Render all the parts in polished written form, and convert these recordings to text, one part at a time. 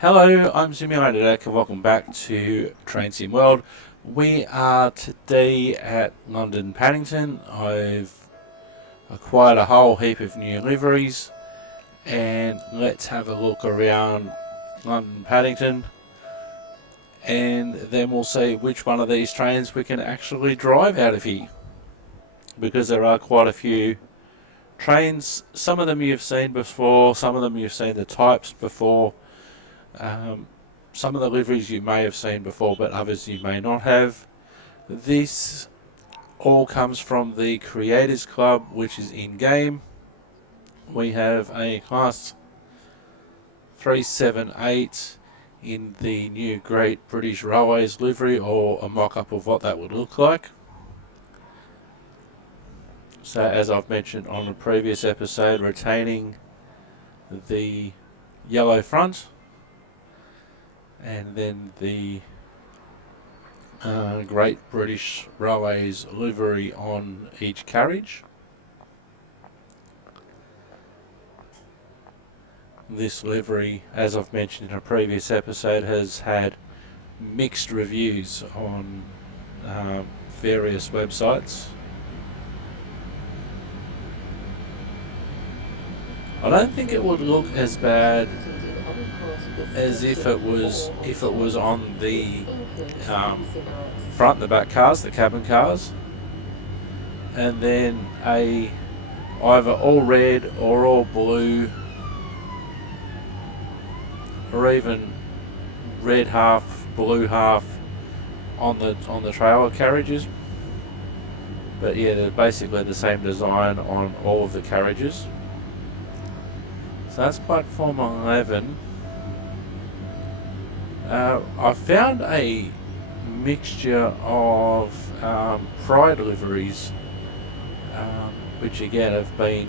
Hello, I'm Simulated Deck and welcome back to Train Sim World. We are today at London Paddington. I've acquired a whole heap of new liveries and let's have a look around London Paddington and then we'll see which one of these trains we can actually drive out of here, because there are quite a few trains. Some of them you've seen before, some of them you've seen the types before. Some of the liveries you may have seen before, but others you may not have. This all comes from the Creators Club, which is in-game. We have a Class 378 in the new Great British Railways livery, or a mock-up of what that would look like. So as I've mentioned on a previous episode, retaining the yellow front and then the Great British Railways livery on each carriage. This livery, as I've mentioned in a previous episode, has had mixed reviews on various websites. I don't think it would look as bad as if it was on the front and the back cars, the cabin cars, and then either all red or all blue, or even red half, blue half on the trailer carriages. But yeah, they're basically the same design on all of the carriages. So that's platform 11. I found a mixture of Pride liveries, which again have been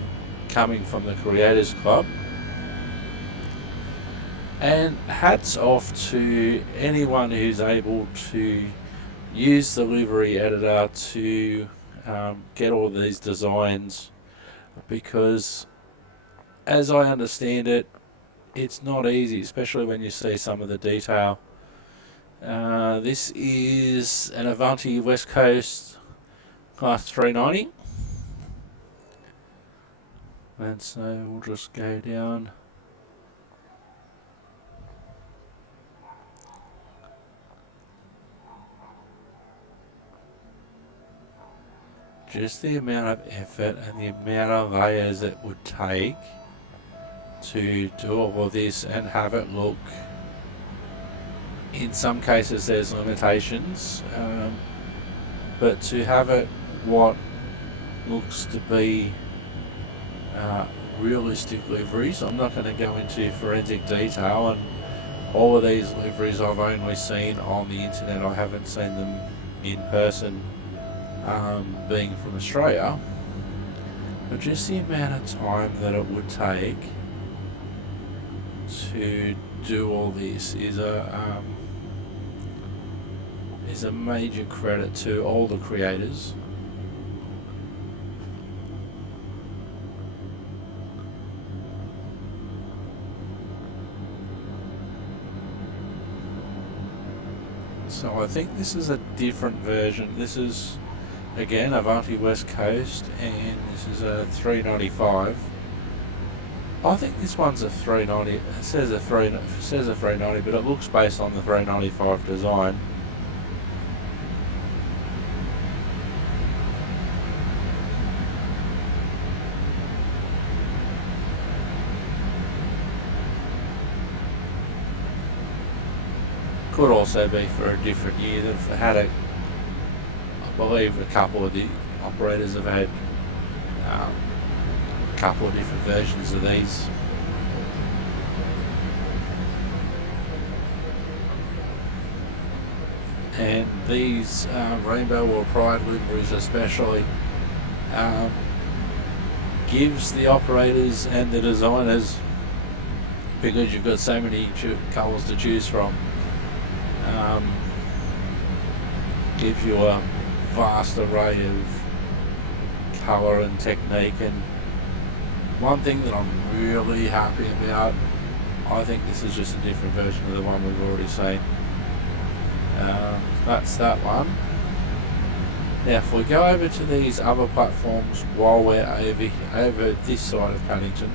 coming from the Creators Club. And hats off to anyone who's able to use the livery editor to get all these designs, because as I understand it, it's not easy, especially when you see some of the detail. This is an Avanti West Coast Class 390. And so we'll just go down. Just the amount of effort and the amount of layers it would take to do all of this and have it look, in some cases there's limitations, but to have it what looks to be realistic liveries. I'm not going to go into forensic detail, and all of these liveries I've only seen on the internet. I haven't seen them in person, being from Australia. But just the amount of time that it would take to do all this is a major credit to all the creators. So I think this is a different version. This is again Avanti West Coast, and this is a 395. I think this one's a 390. It says a 390, but it looks based on the 395 design. Could also be for a different year. They've had I believe a couple of the operators have had couple of different versions of these. And these Rainbow or Pride liveries especially gives the operators and the designers, because you've got so many colours to choose from, gives you a vast array of colour and technique. And one thing that I'm really happy about I think this is just a different version of the one we've already seen. That's that one. Now if we go over to these other platforms while we're over this side of Paddington,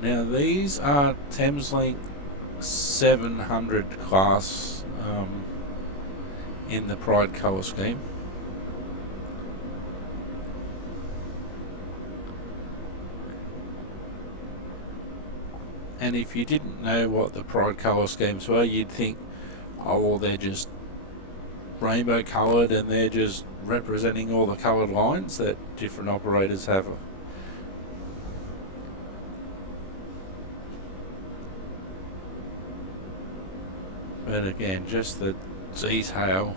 now these are Thameslink 700 class in the Pride colour scheme. And if you didn't know what the Pride colour schemes were, you'd think, oh well, they're just rainbow coloured and they're just representing all the coloured lines that different operators have. But again, just the detail.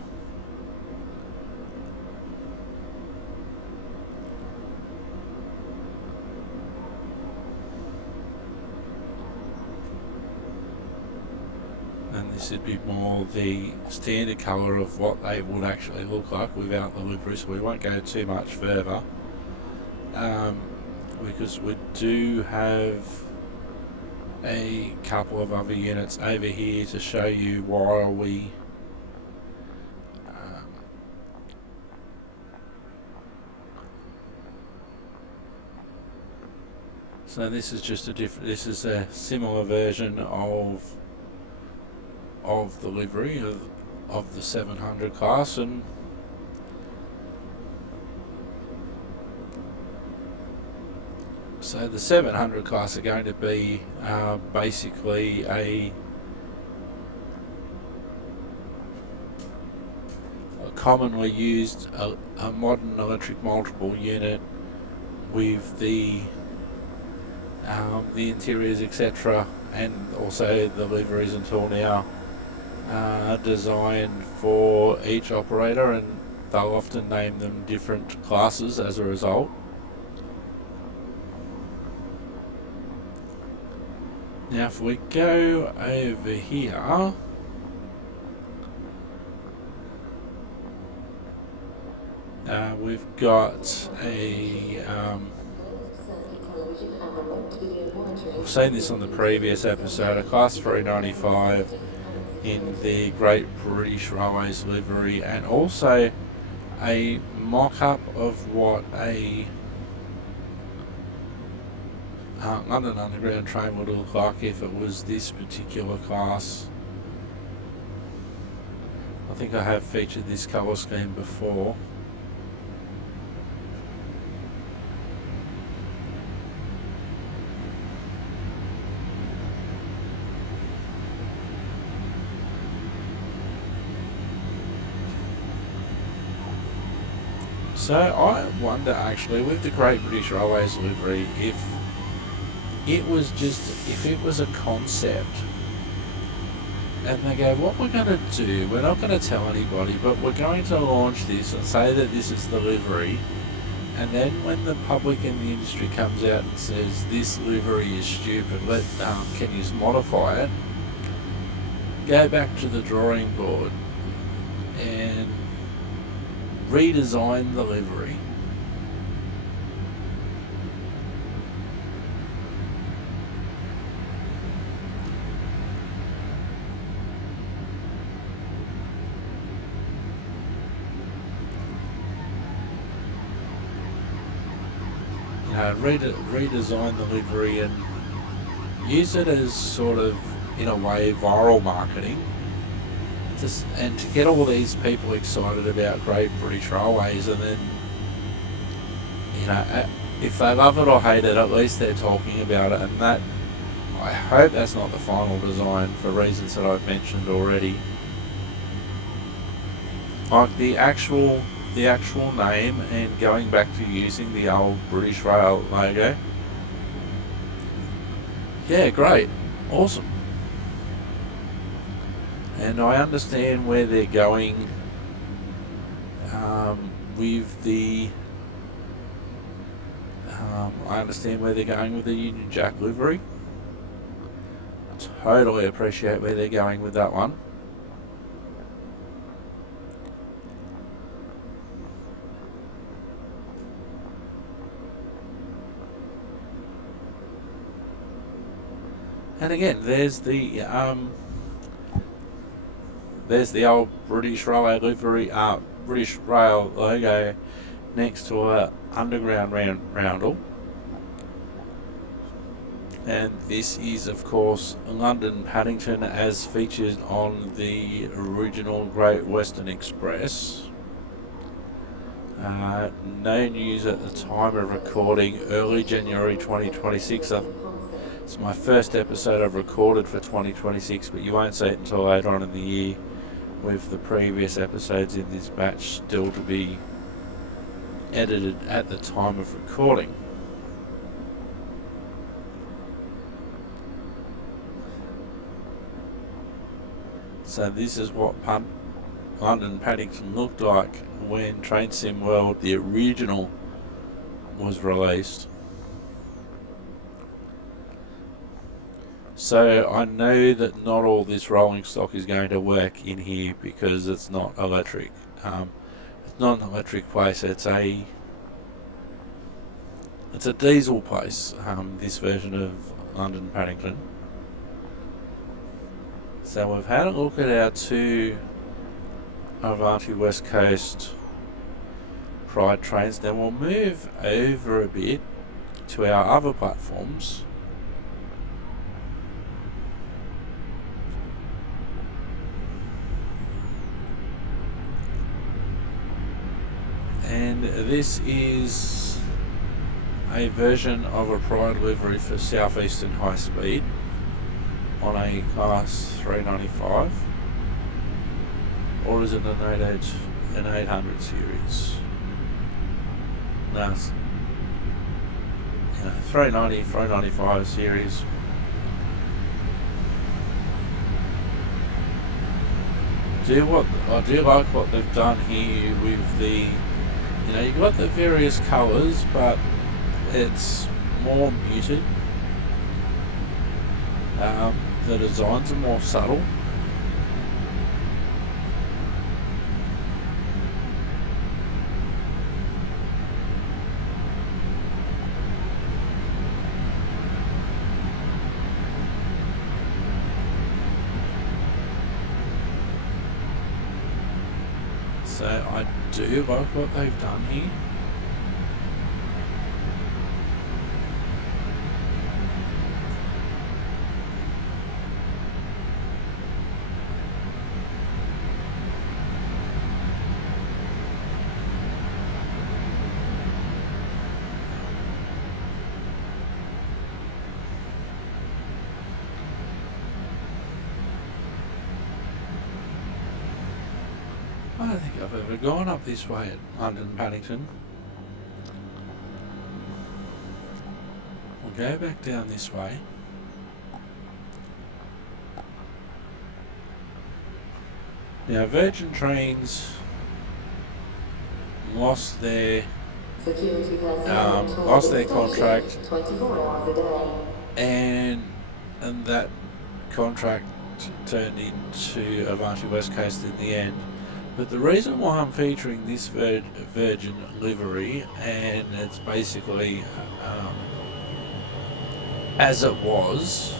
And this would be more the standard colour of what they would actually look like without the livery, so we won't go too much further. Because we do have a couple of other units over here to show you while we so this is just a different, this is a similar version of the livery of the 700 class, and so the 700 class are going to be basically a commonly used a modern electric multiple unit with the interiors etc, and also the liveries until now designed for each operator, and they'll often name them different classes as a result. Now if we go over here, we've got a we've seen this on the previous episode, a class 395 in the Great British Railways livery, and also a mock-up of what a London Underground train would look like if it was this particular class. I think I have featured this colour scheme before. So I wonder actually with the Great British Railways livery if it was a concept and they go, what we're going to do, we're not going to tell anybody, but we're going to launch this and say that this is the livery, and then when the public in the industry comes out and says this livery is stupid, can you modify it, go back to the drawing board and redesign the livery. Redesign the livery and use it as sort of, in a way, viral marketing, and to get all these people excited about Great British Railways, and then, if they love it or hate it, at least they're talking about it, and that, I hope that's not the final design for reasons that I've mentioned already. Like the actual name and going back to using the old British Rail logo. Yeah, great. Awesome. And I understand where they're going with the Union Jack livery. Totally appreciate where they're going with that one. And again, there's the old British Rail livery, British Rail logo next to a underground roundel. And this is, of course, London Paddington as featured on the original Great Western Express. No news at the time of recording, early January 2026. It's my first episode I've recorded for 2026, but you won't see it until later on in the year, with the previous episodes in this batch still to be edited at the time of recording. So this is what London Paddington looked like when Train Sim World, the original, was released. So I know that not all this rolling stock is going to work in here because it's not electric. It's not an electric place. It's a diesel place. This version of London Paddington. So we've had a look at our two Avanti West Coast Pride trains. Then we'll move over a bit to our other platforms. And this is a version of a Pride livery for Southeastern High Speed on a Class 395, or is it an 800 series? No, it's 390, 395 series. I do like what they've done here with the, you've got the various colours, but it's more muted. The designs are more subtle. So I do like what they've done here. I don't think I've ever gone up this way at London Paddington. We'll go back down this way. Now Virgin Trains lost their contract, and that contract turned into Avanti West Coast in the end. But the reason why I'm featuring this Virgin livery, and it's basically as it was,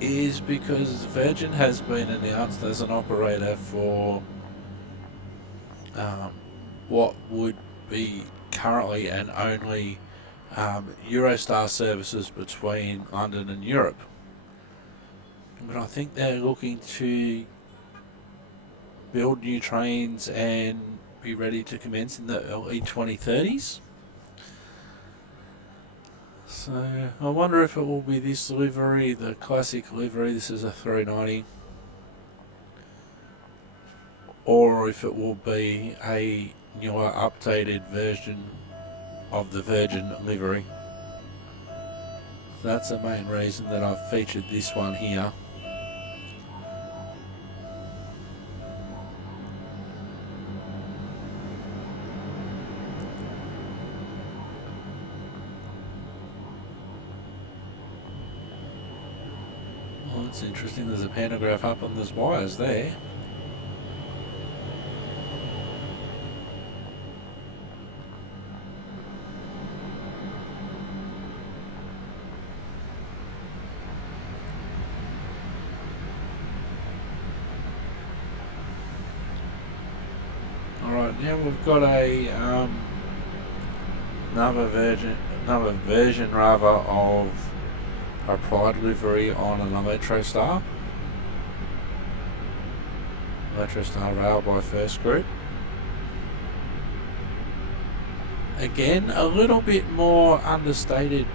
is because Virgin has been announced as an operator for what would be currently and only Eurostar services between London and Europe. But I think they're looking to build new trains and be ready to commence in the early 2030s. So I wonder if it will be this livery, the classic livery. This is a 390, or if it will be a newer, updated version of the Virgin livery. So that's the main reason that I've featured this one here. Well, it's interesting, there's a pantograph up and there's wires there. Now we've got another version rather of a Pride livery on an Electrostar rail by First Group. Again, a little bit more understated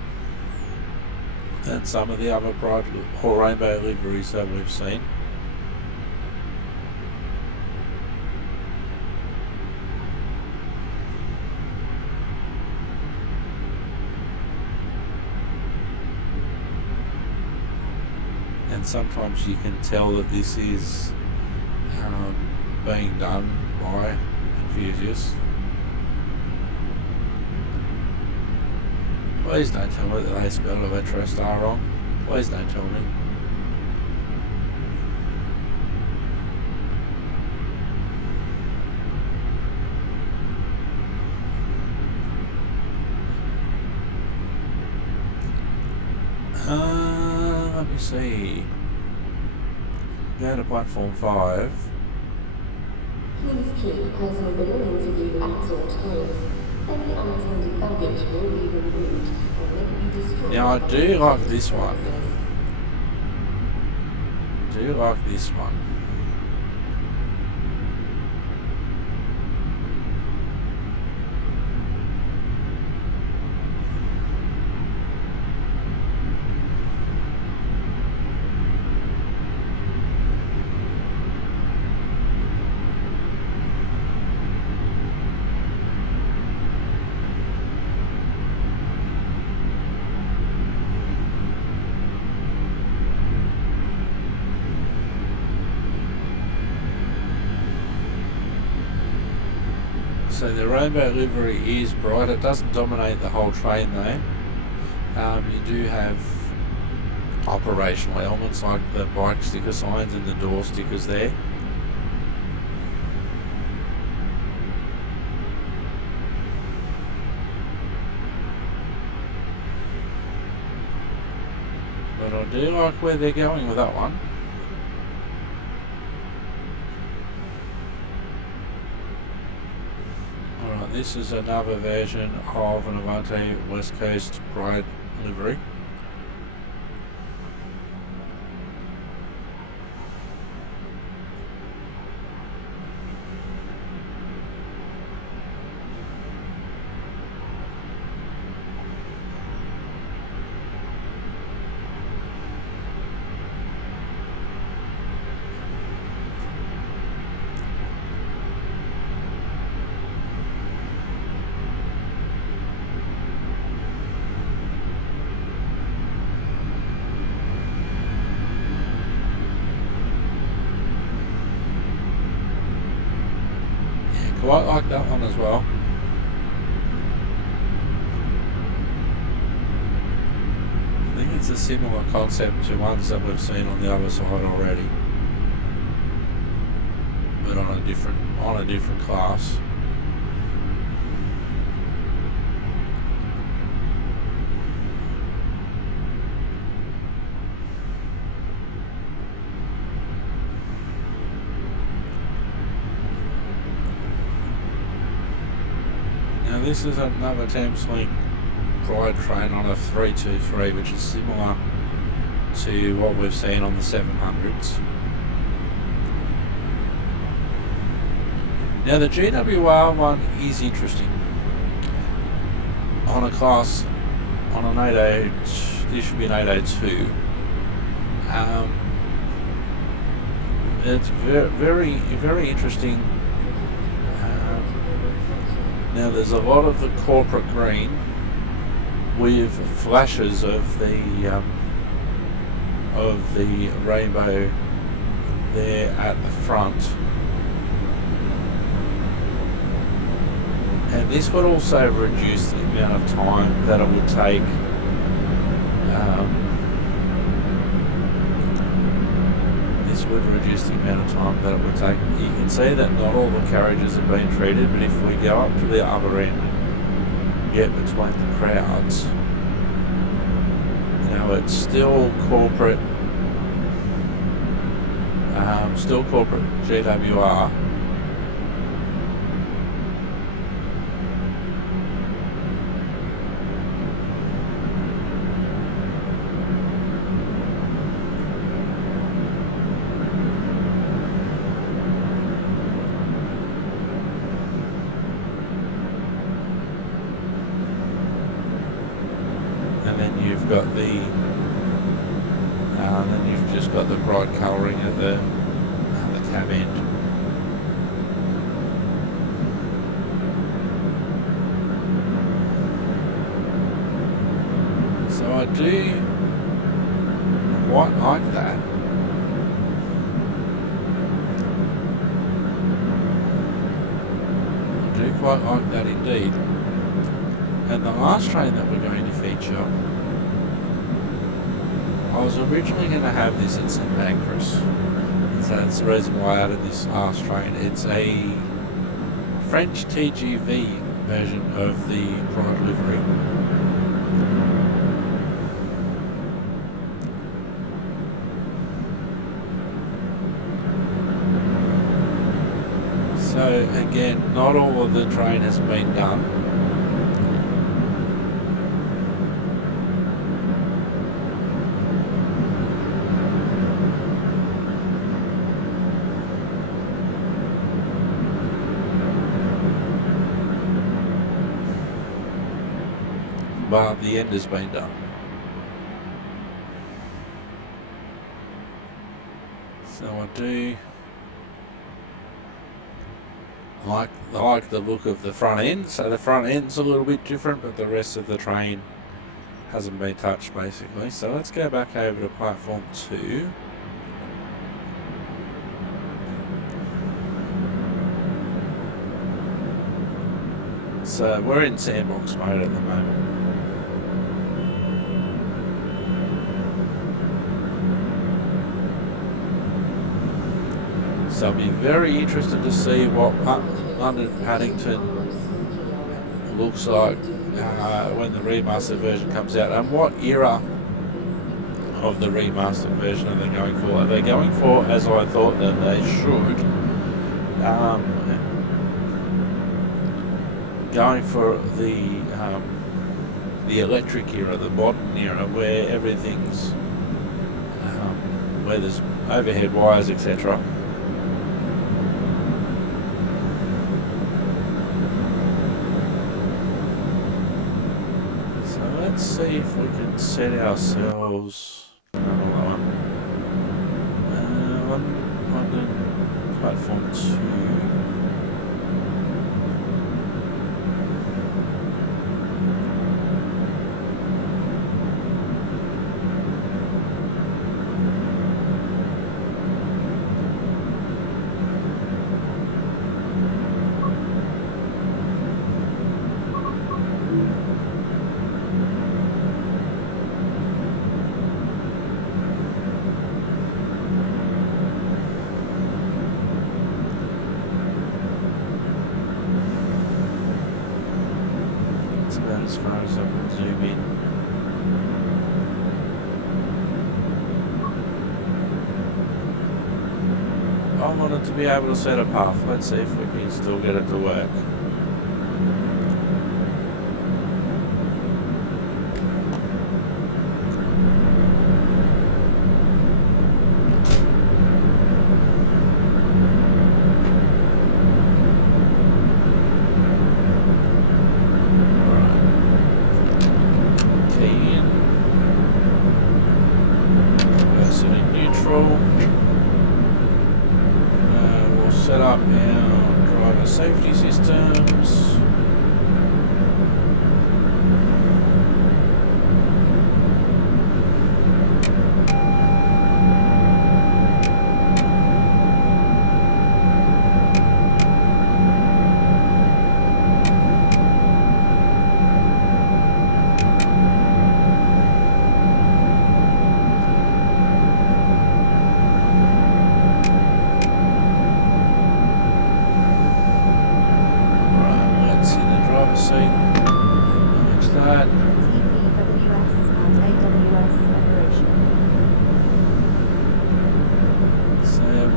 than some of the other Pride or Rainbow liveries that we've seen. And sometimes you can tell that this is being done by enthusiasts. Please don't tell me that they spelled Electrostar wrong. Please don't tell me. Let me see. Go to platform 5. Please keep personal belongings with you at all times. Any unattended baggage will be removed or may be destroyed. Now I do like this one. So the rainbow livery is bright. It doesn't dominate the whole train though. You do have operational elements like the bike sticker signs and the door stickers there. But I do like where they're going with that one. Alright, this is another version of an Avante West Coast Pride livery. Quite like that one as well. I think it's a similar concept to ones that we've seen on the other side already, but on a different class. This is another Thameslink Pride train on a 323, which is similar to what we've seen on the 700s. Now the GWR one is interesting. On a class, on an 808, this should be an 802. It's very, very interesting. Now there's a lot of the corporate green with flashes of the rainbow there at the front, and this would also reduce the amount of time that it would take You can see that not all the carriages have been treated, but if we go up to the other end, get between the crowds, it's still corporate GWR, And then you've just got the bright colouring at the cab end. So I do quite like that. I do quite like that indeed. And the last train that we're going to feature, I was originally going to have this in St Pancras, and so that's the reason why I added this last train. It's a French TGV version of the Pride livery. So again, not all of the train has been done. But the end has been done. So I do like the look of the front end. So the front end's a little bit different, but the rest of the train hasn't been touched basically. So let's go back over to platform 2. So we're in sandbox mode at the moment. So I'll be very interested to see what London Paddington looks like when the remastered version comes out, and what era of the remastered version are they going for? Are they going for, as I thought that they should, going for the electric era, the modern era, where everything's where there's overhead wires, etc. Let's see if we can set ourselves another one. London platform 2. As far as I can zoom in. I wanted to be able to set a path. Let's see if we can still get it to work. We'll set up our driver safety systems.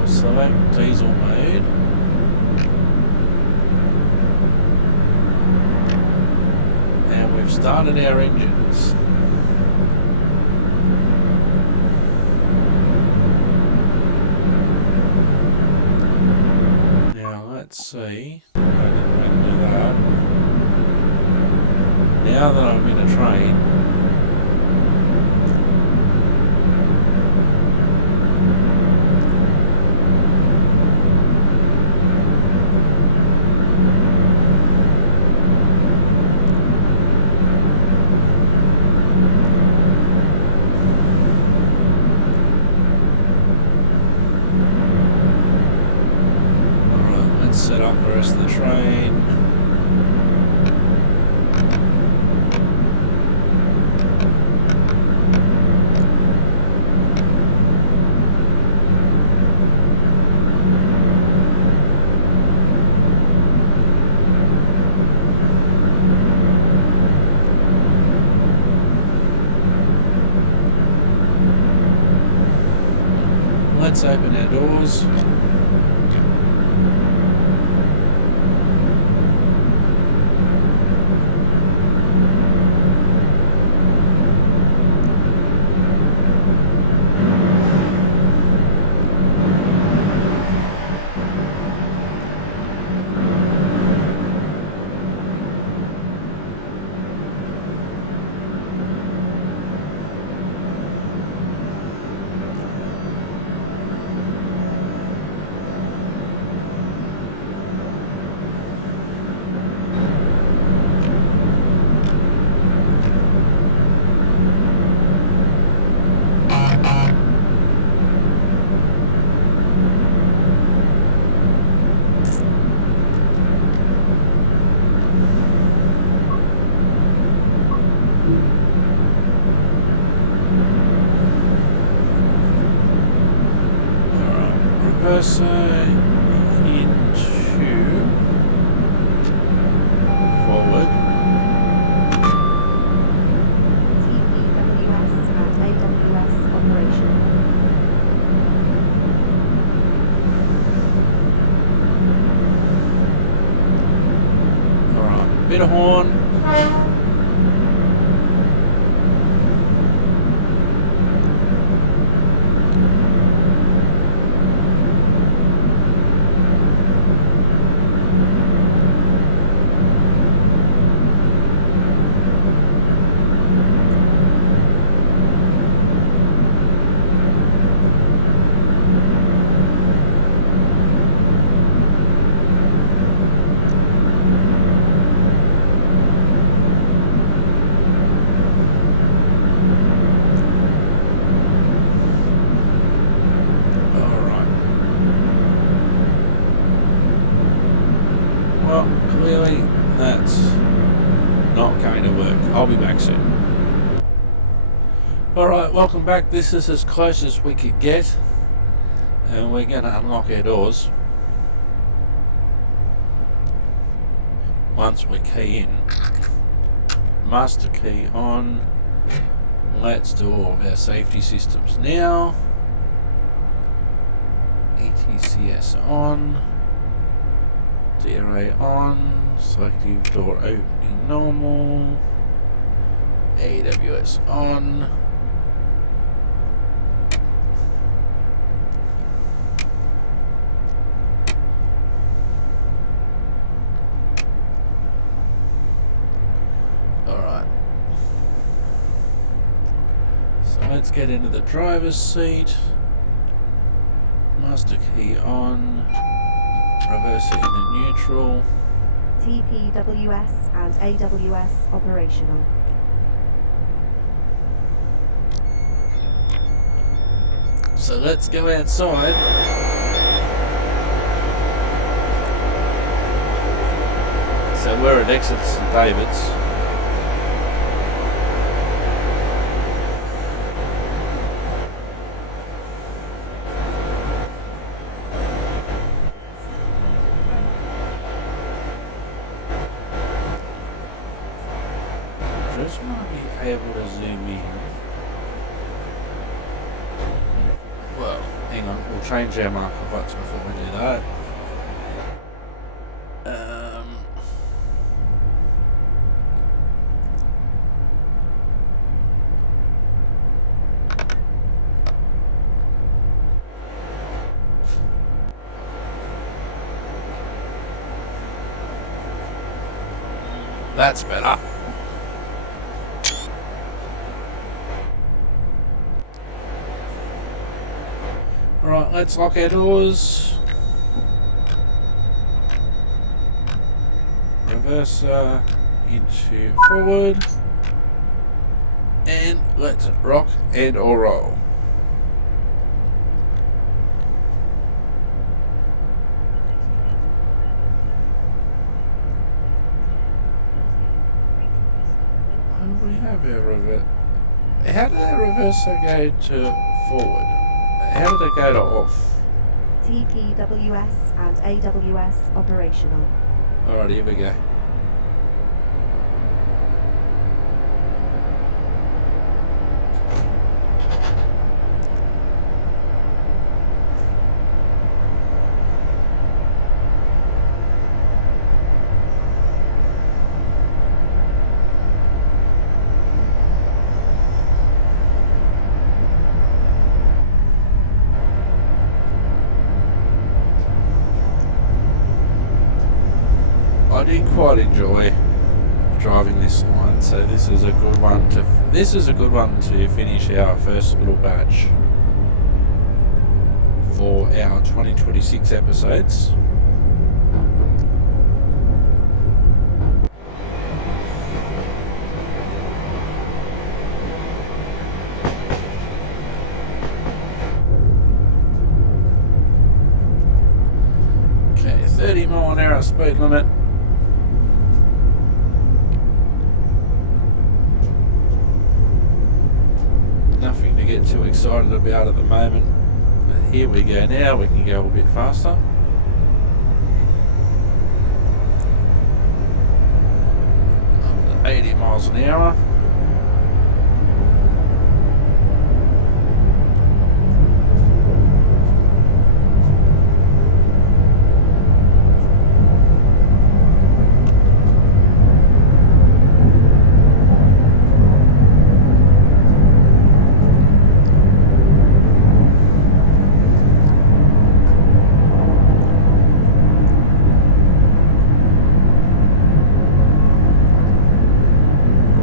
Select diesel mode. And we've started our engines. Now let's see. I didn't mean to do that. Now that I'm in a train, rest of the train. Let's open our doors. Reverse into forward. TPWS and AWS operational. Alright, bit of horn. Well, clearly that's not going to work. I'll be back soon. Alright, welcome back. This is as close as we could get. And we're going to unlock our doors. Once we key in. Master key on. Let's do all of our safety systems now. ETCS on. DRA on, selective door opening normal, AWS on, alright, so let's get into the driver's seat, master key on, reverse it into neutral. TPWS and AWS operational. So let's go outside. So we're at Exeter St David's. Just might be able to zoom in. Well, hang on, we'll change our marker box before we do that. That's better. Right, let's lock our doors. Reverse into forward. And let's rock and or roll. How did that reverser go to forward? How did it go to off? TPWS and AWS operational. Alright, here we go. I do quite enjoy driving this one, so this is a good one to finish our first little batch for our 2026 episodes. Okay, 30 mile an hour speed limit. Nothing to get too excited about at the moment. But here we go now, we can go a bit faster. Up to 80 miles an hour.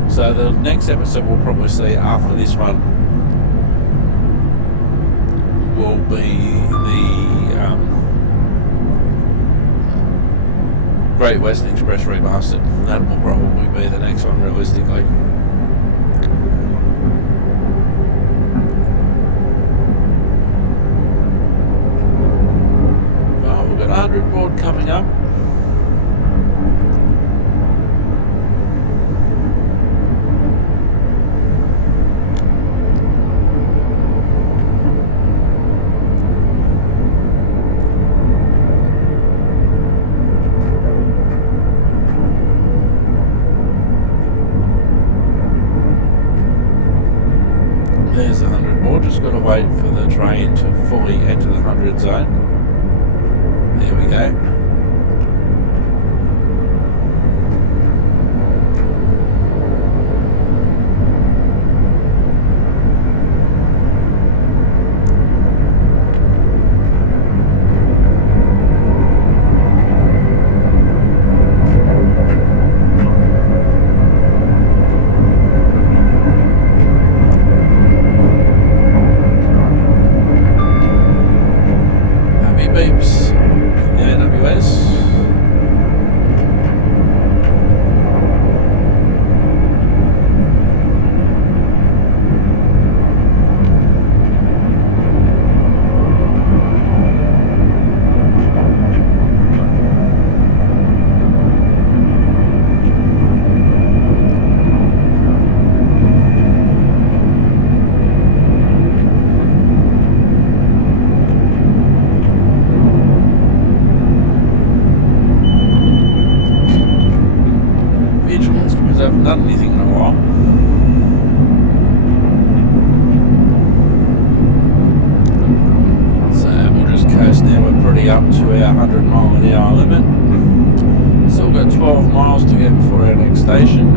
So the next episode we'll probably see after this one will be the Great Western Express Remastered. That will probably be the next one realistically. Oh, we've got 100 board coming up. There's the 100 board, just got to wait for the train to fully enter the 100 zone. There we go. Beeps from the AWS. Because I haven't done anything in a while. So we'll just coast now, we're pretty up to our 100 mile an hour limit. Still got 12 miles to go before our next station.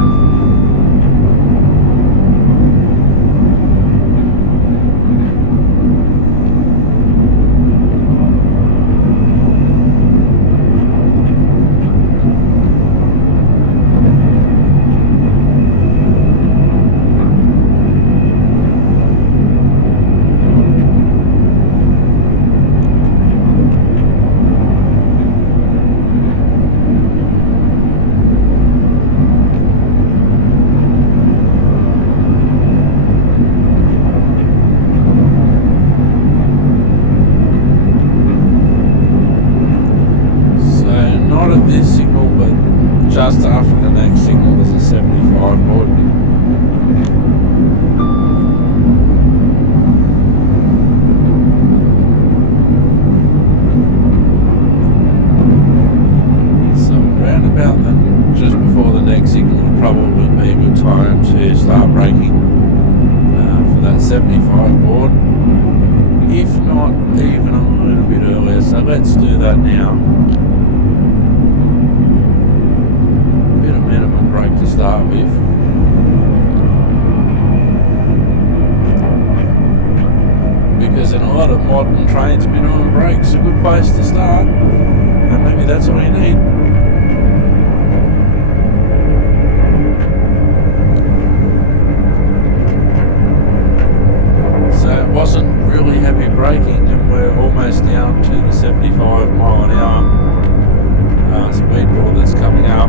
even a little bit earlier, so let's do that now. Bit of minimum brake to start with. Because in a lot of modern trains, minimum brake's a good place to start, and maybe that's all you need. So it wasn't really heavy braking, and we're almost down to the 75 mile an hour speed board that's coming up.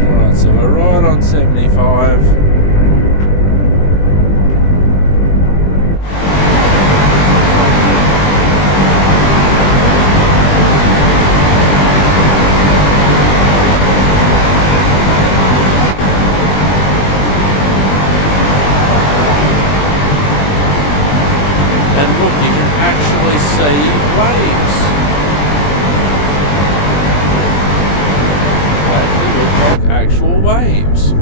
Alright, so we're right on 75. Actual waves.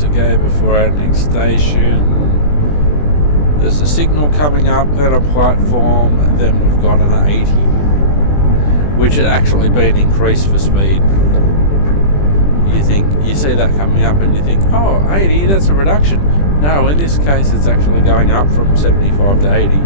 To go before our next station. There's a signal coming up at a platform, then we've got an 80, which had actually been increased for speed. You see that coming up and you think, oh, 80, that's a reduction. No, in this case it's actually going up from 75 to 80.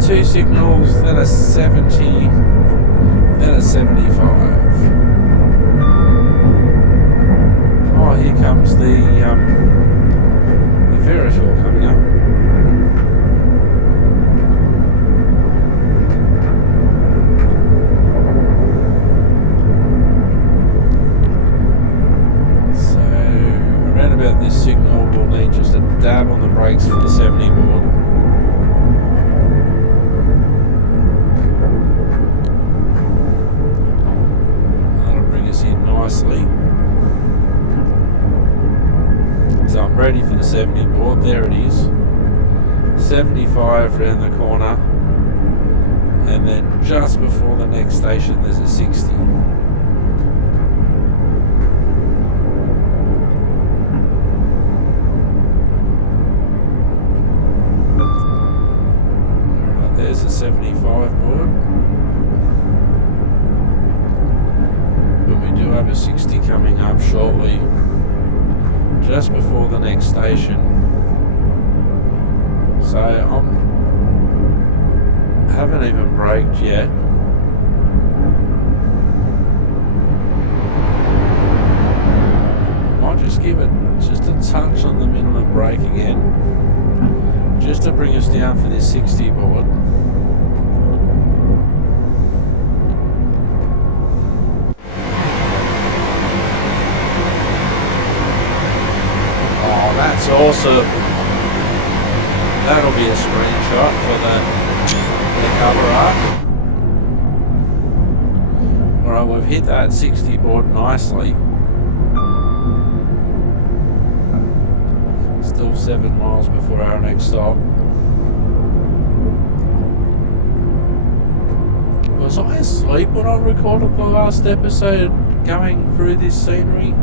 Two signals, then a 70, then a 75. Oh, here comes the Ferris wheel coming up. So around about this signal, we'll need just a dab on the brakes for the 70 board. Nicely. So I'm ready for the 70 board. There it is. 75 round the corner, and then just before the next station there's a 60. Alright, there's a 75 board. We do have a 60 coming up shortly, just before the next station. So I haven't even braked yet. Might just give it just a touch on the minimum brake again, just to bring us down for this 60 board. Oh, that's awesome. That'll be a screenshot for the cover art. Alright, we've hit that 60 board nicely. Still 7 miles before our next stop. Was I asleep when I recorded the last episode going through this scenery?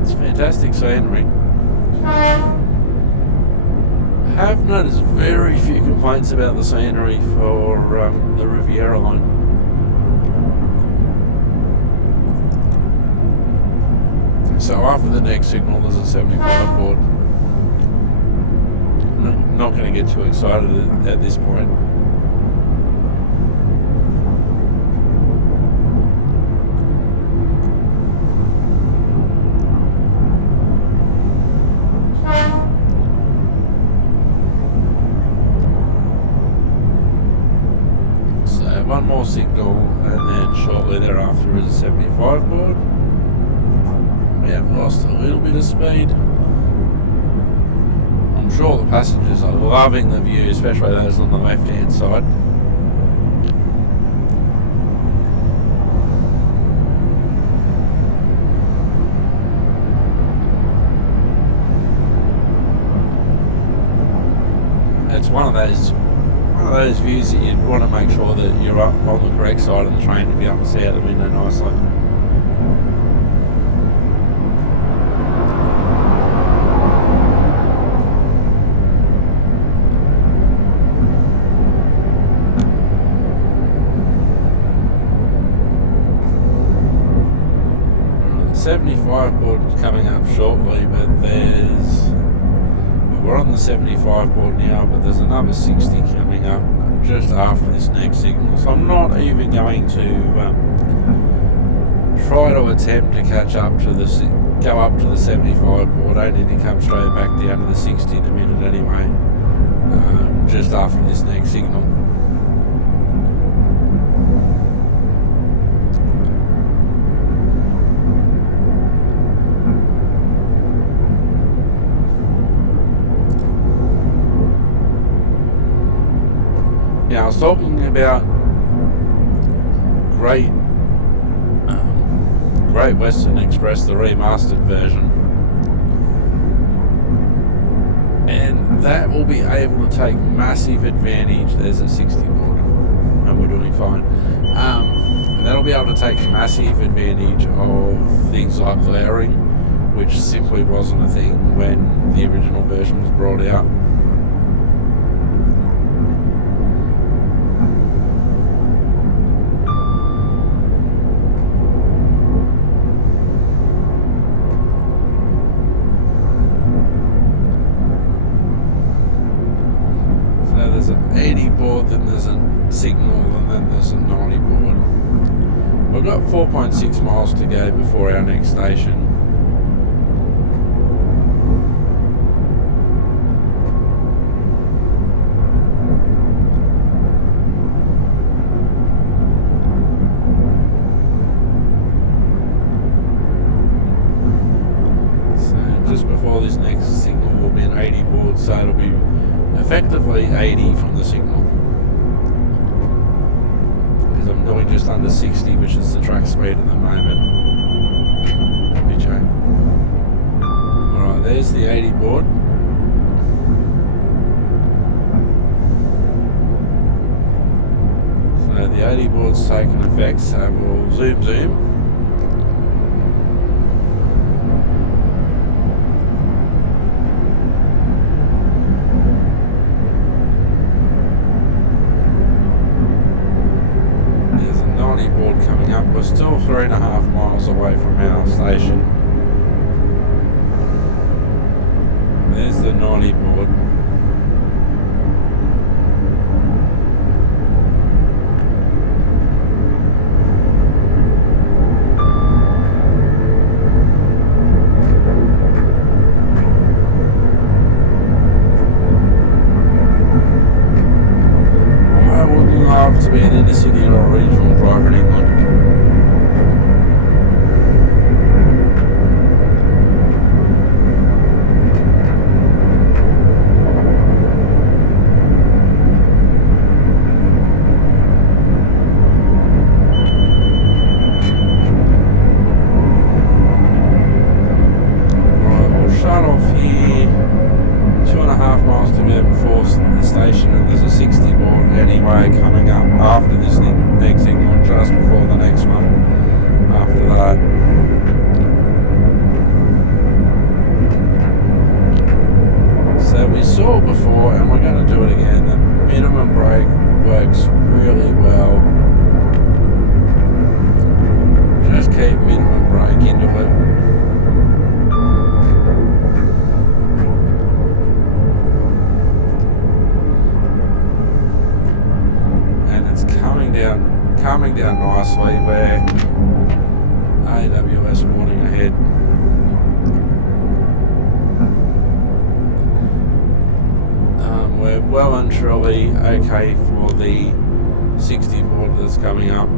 It's fantastic scenery. I have noticed very few complaints about the scenery for the Riviera line. So after the next signal there's a 75 board. I'm not going to get too excited at this point. So one more signal and then shortly thereafter is a 75 board. We have lost a little bit of speed. I'm sure the passengers are loving the view, especially those on the left hand side. It's one of those views that you want to make sure that you're up on the correct side of the train to be able to see out the window nicely. The 75 board is coming up shortly, but we're on the 75 board now, but there's another 60 coming up just after this next signal. So I'm not even going to try to attempt to catch up to go up to the 75 board. I need to come straight back down to the 60 in a minute anyway, just after this next signal. Now I was talking about Great Western Express, the remastered version, and that will be able to take massive advantage. There's a 60 board, and we're doing fine. That'll be able to take massive advantage of things like layering, which simply wasn't a thing when the original version was brought out. There's an 80 board, then there's a signal, and then there's a 90 board. We've got 4.6 miles to go before our next station. So just before this next signal will be an 80 board, so it'll be effectively 80 from the signal, because I'm doing just under 60, which is the track speed at the moment. Alright, there's the 80 board. So the 80 board's taken effect, so we'll zoom. Board coming up. We're still 3.5 miles away from our station. 90 board. I would love to be an inner city or a regional driver in England. Shut off here, 2.5 miles to go before the station, and there's a 60 board anyway coming up after this next signal, just before the next one after that. So we saw it before and we're going to do it again. The minimum brake works really well. Just keep minimum brake into it. Coming down nicely where AWS warning ahead. We're well and truly okay for the 60 board that's coming up.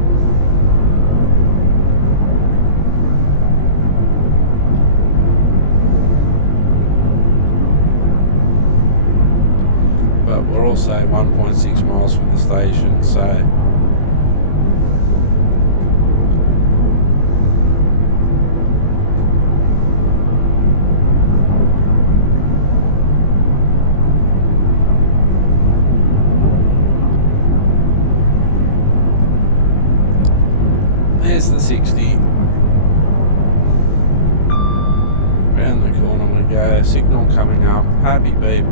But we're also 1.6 miles from the station, so there's the 60. Round the corner we go. Signal coming up. Happy beep.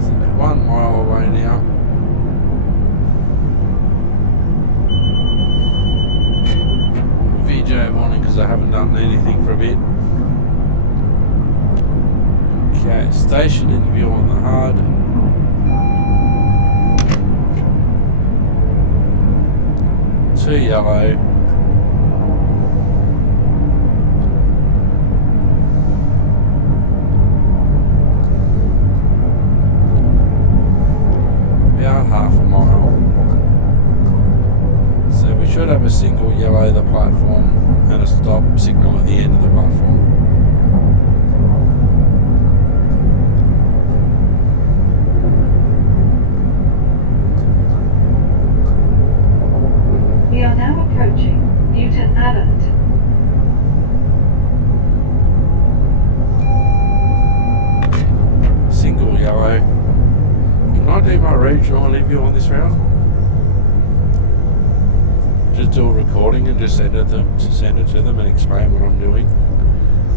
So 1 mile away now. VJ warning because I haven't done anything for a bit. Okay, station interview on the hard. Two yellow. About half a mile. So we should have a single yellow the platform and a stop signal at the end of the platform. We are now approaching Newton Abbot. Single yellow. Can I do my regional interview on this route? Just do a recording and just send it to them and explain what I'm doing.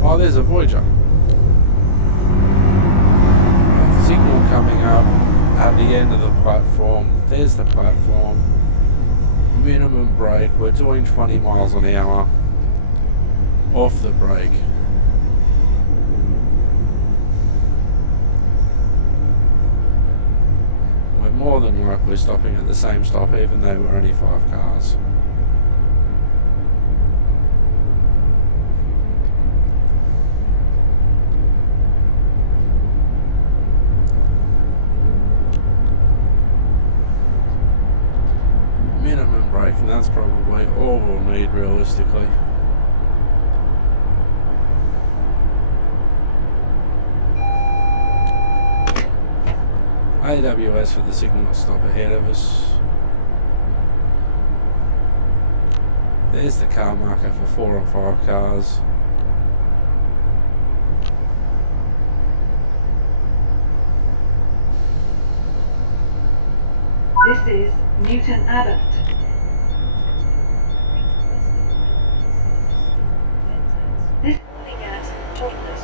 Oh, there's a Voyager. Signal coming up at the end of the platform. There's the platform. Minimum brake. We're doing 20 miles an hour. Off the brake. We're more than likely stopping at the same stop even though we're only 5 cars. Minimum brake, and that's probably all we'll need realistically. AWS for the signal stop ahead of us. There's the car marker for 4 and 5 cars. This is Newton Abbot. This morning at Totnes,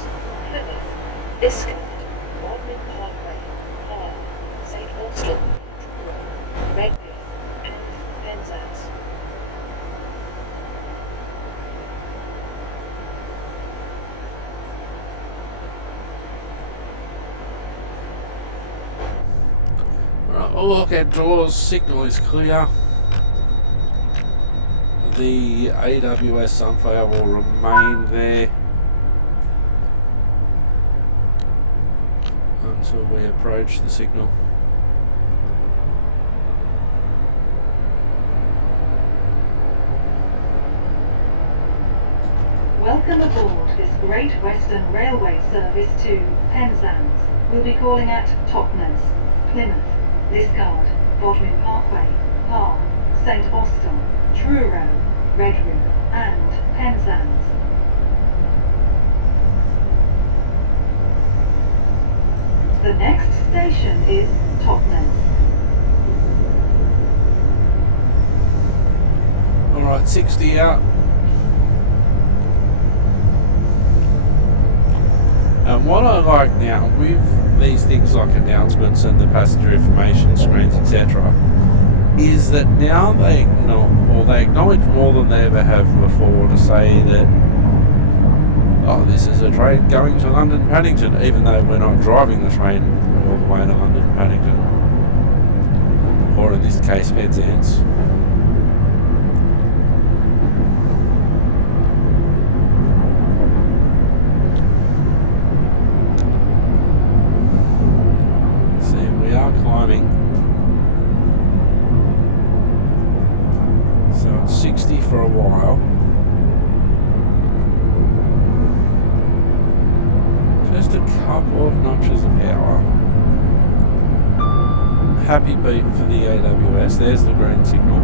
Plymouth, Iscombe, Bodmin Parkway, Hull, Portsmouth, Redcliffe, and Penzance. Right, we'll look at Jaws. Signal is clear. The AWS Sunfire will remain there until we approach the signal. Welcome aboard this Great Western Railway service to Penzance. We'll be calling at Totnes, Plymouth, Liscard, Bodmin Parkway, Parr, St Austell, Truro, Redruth and Penzance. The next station is Totnes. Alright, 60 out. And what I like now with these things like announcements and the passenger information screens, etc., is that now they acknowledge more than they ever have before to say that, oh, this is a train going to London Paddington, even though we're not driving the train all the way to London Paddington, or in this case Penzance. Climbing. So it's 60 for a while. Just a couple of notches of power. Happy beat for the AWS. There's the green signal.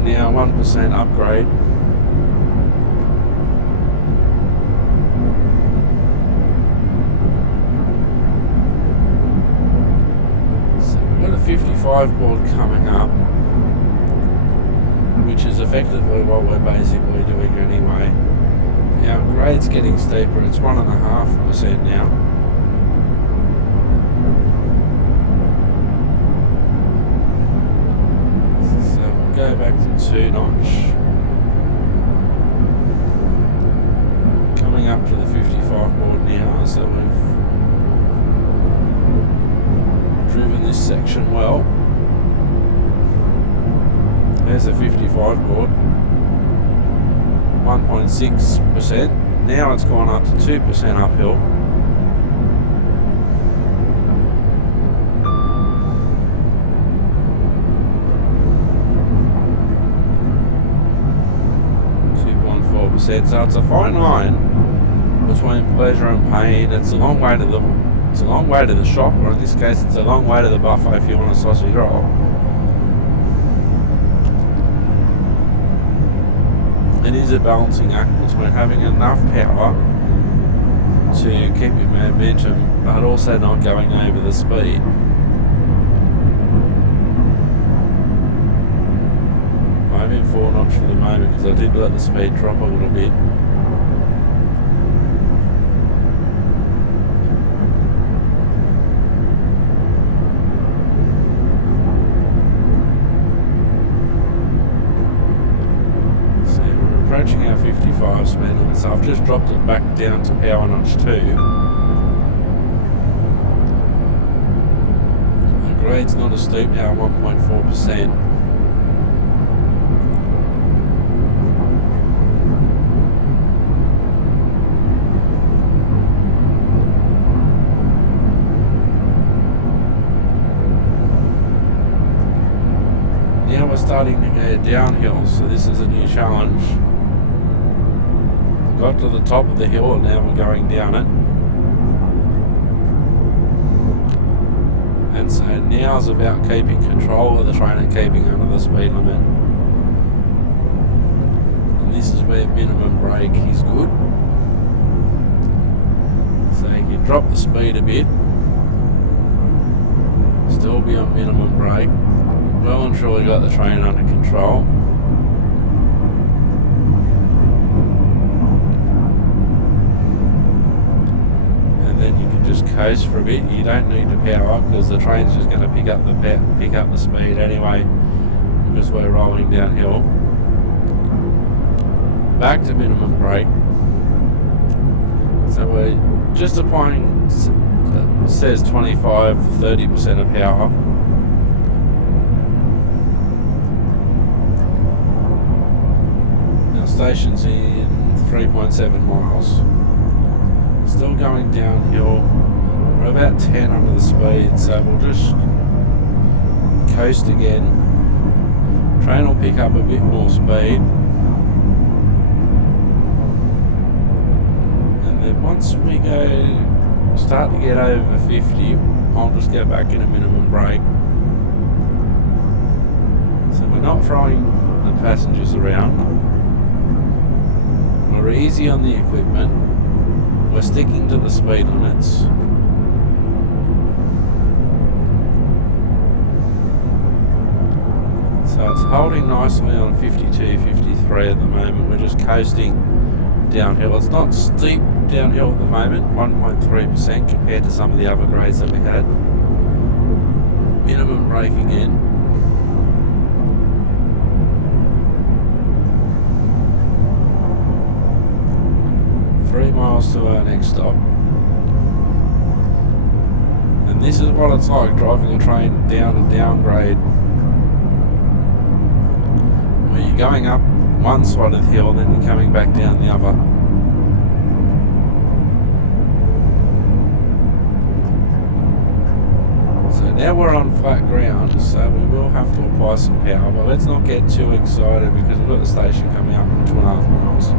Now 1% upgrade. So we've got a 55 board coming up, which is effectively what we're basically doing anyway. Our grade's getting steeper, it's 1.5% now. Go back to 2 notch. Coming up to the 55 board now, so we've driven this section well. There's a 55 board. 1.6%. Now it's gone up to 2% uphill. So it's a fine line between pleasure and pain. It's a long way to the shop, or in this case it's a long way to the buffet if you want a sausage roll. It is a balancing act between having enough power to keep your momentum but also not going over the speed. I'm in 4 notch for the moment because I did let the speed drop a little bit. So we're approaching our 55 speed limit, so I've just dropped it back down to power notch 2. The grade's not as steep now, 1.4%. Now we're starting to go downhill, so this is a new challenge. Got to the top of the hill and now we're going down it. And so now is about keeping control of the train and keeping under the speed limit. And this is where minimum brake is good. So you can drop the speed a bit, still be on minimum brake. Well and truly got the train under control. And then you can just coast for a bit. You don't need to power up because the train's just going to pick up the speed anyway because we're rolling downhill. Back to minimum brake. So we're just applying, it says 25-30% of power. Station's in 3.7 miles. Still going downhill. We're about 10 under the speed, so we'll just coast again. Train will pick up a bit more speed. And then once we start to get over 50, I'll just go back in a minimum brake. So we're not throwing the passengers around. We're easy on the equipment. We're sticking to the speed limits. So it's holding nicely on 52, 53 at the moment. We're just coasting downhill. It's not steep downhill at the moment, 1.3% compared to some of the other grades that we had. Minimum brake again. 3 miles to our next stop. And this is what it's like driving a train down a downgrade. Where you're going up one side of the hill, then you're coming back down the other. So now we're on flat ground, so we will have to apply some power, but let's not get too excited because we've got the station coming up in 2.5 miles.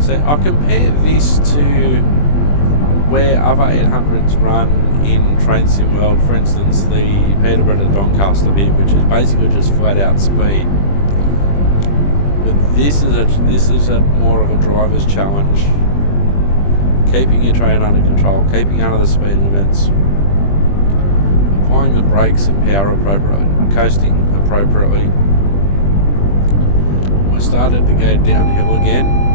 So I'll compare this to where other 800s run in Train Sim World. For instance, the Peterborough to Doncaster bit, which is basically just flat out speed. But this is a more of a driver's challenge. Keeping your train under control, keeping under the speed limits, applying the brakes and power appropriately, coasting appropriately. We started to go downhill again.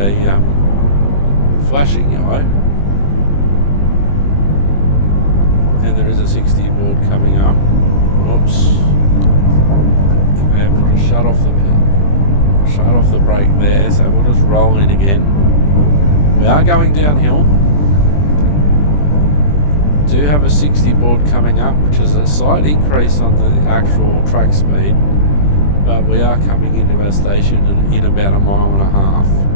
A flashing yellow, and there is a 60 board coming up. Oops. Okay, we'll just shut off the brake there, so we'll just roll in again. We are going downhill. Do have a 60 board coming up, which is a slight increase on the actual track speed, but we are coming into our station in about 1.5 miles.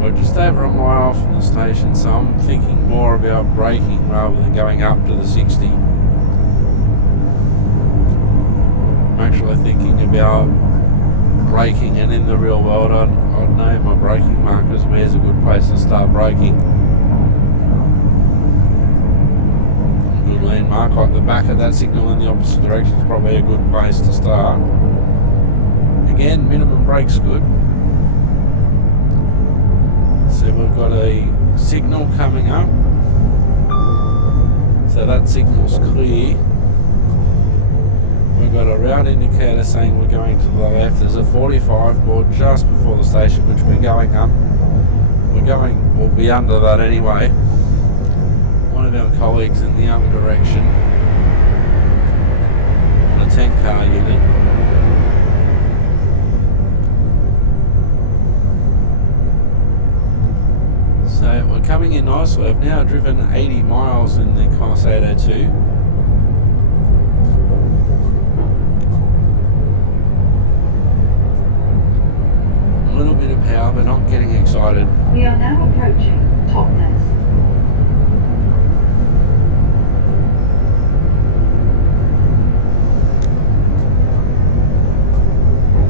We're just over a mile from the station, so I'm thinking more about braking rather than going up to the 60. I'm actually thinking about braking, and in the real world I'd know my braking markers. Where's a good place to start braking? A good landmark like the back of that signal in the opposite direction is probably a good place to start. Again, minimum brake's good. So we've got a signal coming up. So that signal's clear. We've got a route indicator saying we're going to the left. There's a 45 board just before the station, which we're going up. We'll be under that anyway. One of our colleagues in the other direction on a 10-car unit. So we're coming in nicely. I've now driven 80 miles in the Class 802. A little bit of power, but not getting excited. We are now approaching Totnes.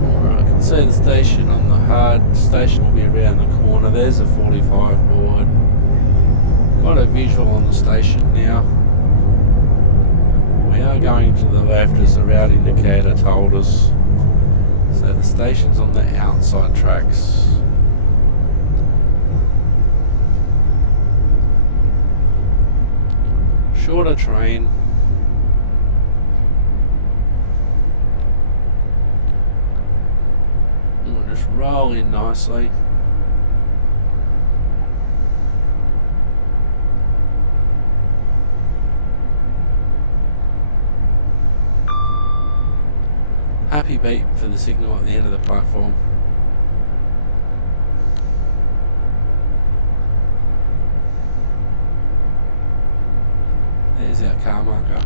Alright, I can see the station on the HUD. The station will be around the corner. There's a 45 board. Got a visual on the station now. We are going to the left as the route indicator told us. So the station's on the outside tracks. Shorter train. And we'll just roll in nicely. Happy beep for the signal at the end of the platform. There's our car marker.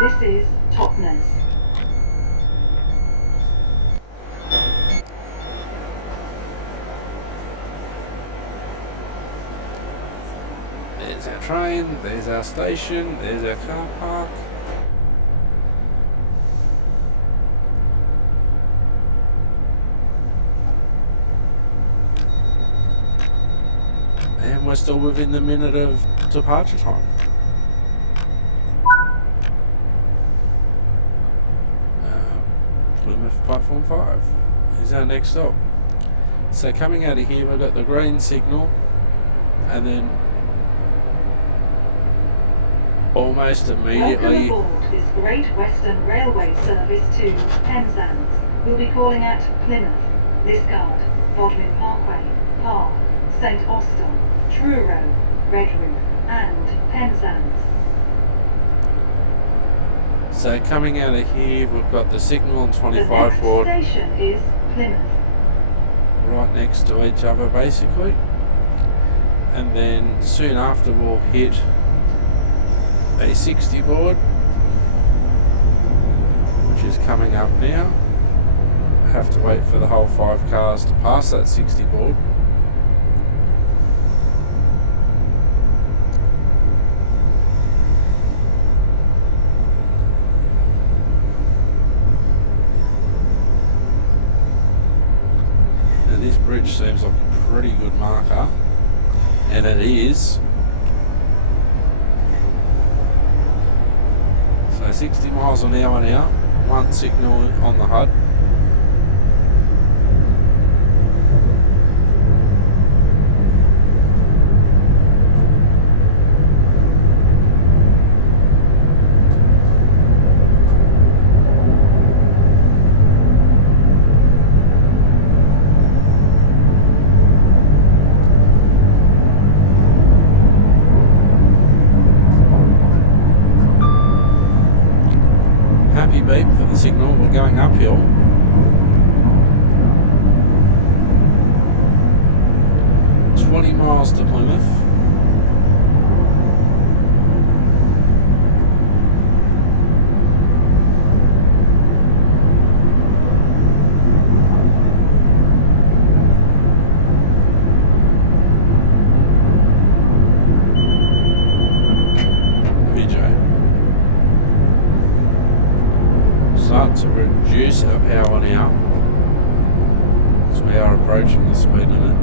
This is Totnes. There's our train, there's our station, there's our car park. And we're still within the minute of departure time. Plymouth Platform 5 is our next stop. So coming out of here, we've got the green signal, and then almost immediately. Welcome aboard this Great Western Railway service to Penzance. We'll be calling at Plymouth, Liskeard, Bodmin Parkway, Parr, St Austell, Truro, Redruth and Penzance. So coming out of here, we've got the signal on The 25 next board station is Plymouth. right next to each other basically. And then soon after we'll hit a 60 board, which is coming up now. I have to wait for the whole 5 cars to pass that 60 board. Now this bridge seems like a pretty good marker, and it is. So 60 miles an hour now, one signal on the HUD. Happy beep for the signal, we're going uphill. $20 miles to Plymouth. start to reduce our power now, as we are approaching the speed limit.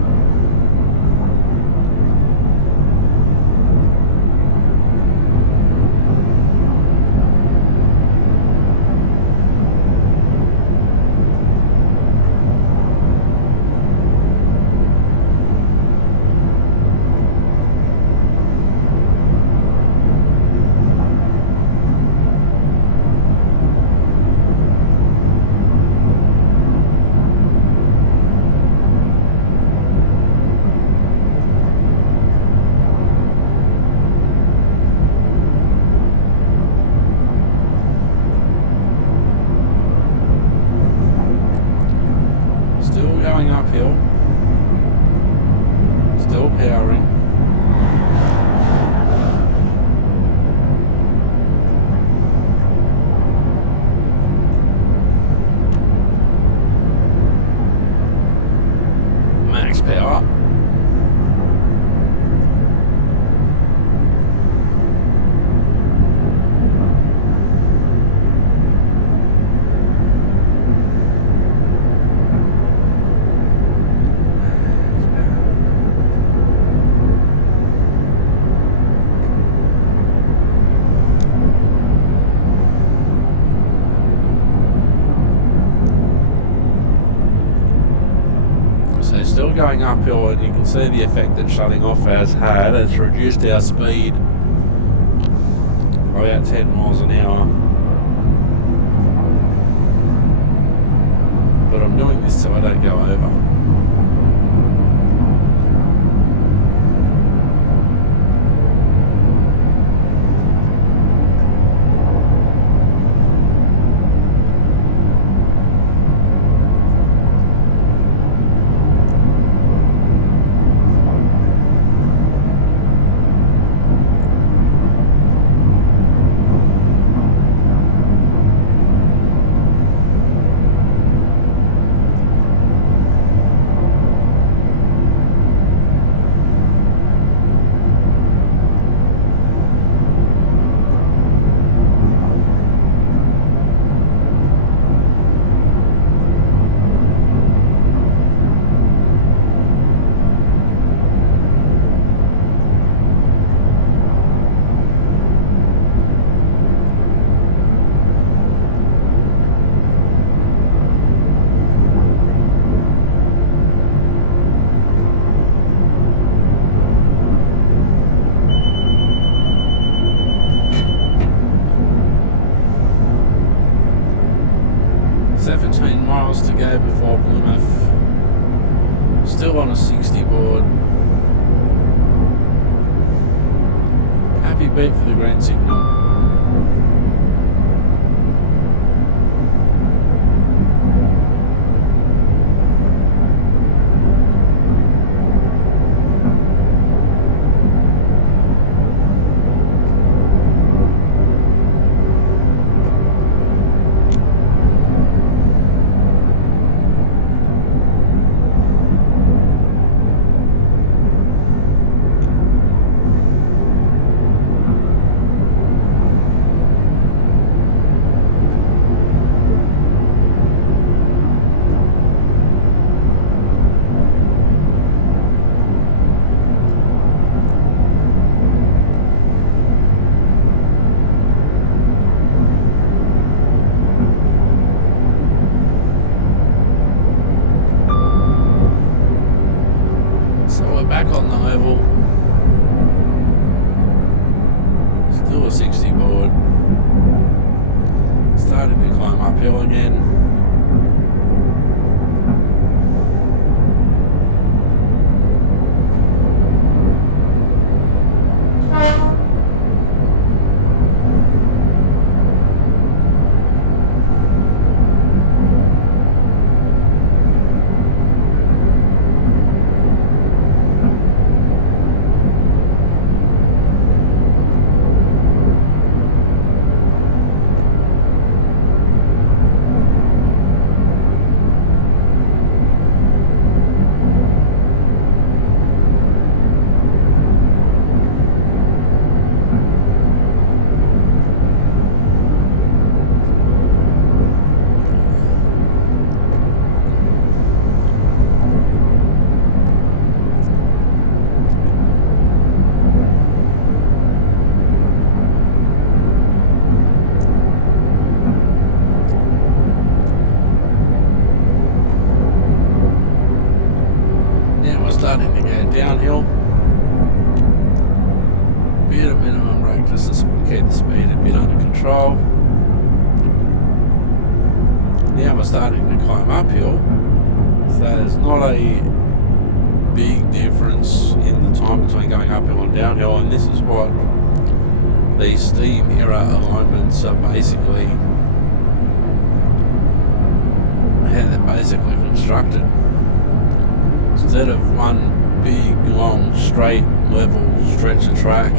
Going uphill, still powering. Max power. Still going uphill, and you can see the effect that shutting off has had. It's reduced our speed by about 10 miles an hour. But I'm doing this so I don't go over. To go before Plymouth. Still on a 60 board. Happy beat for the green signal. Back on the oval, still a 60 board, starting to climb uphill again. downhill. Bit of minimum brake just to keep the speed a bit under control. Now we're starting to climb uphill, so there's not a big difference in the time between going uphill and downhill, and this is what these steam era alignments are basically how they're basically constructed. Instead of one big, long, straight, level stretch of track,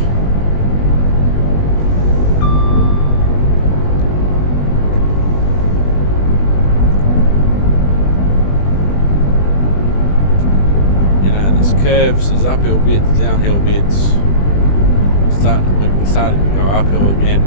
there's curves, there's uphill bits, downhill bits. Starting to go uphill again.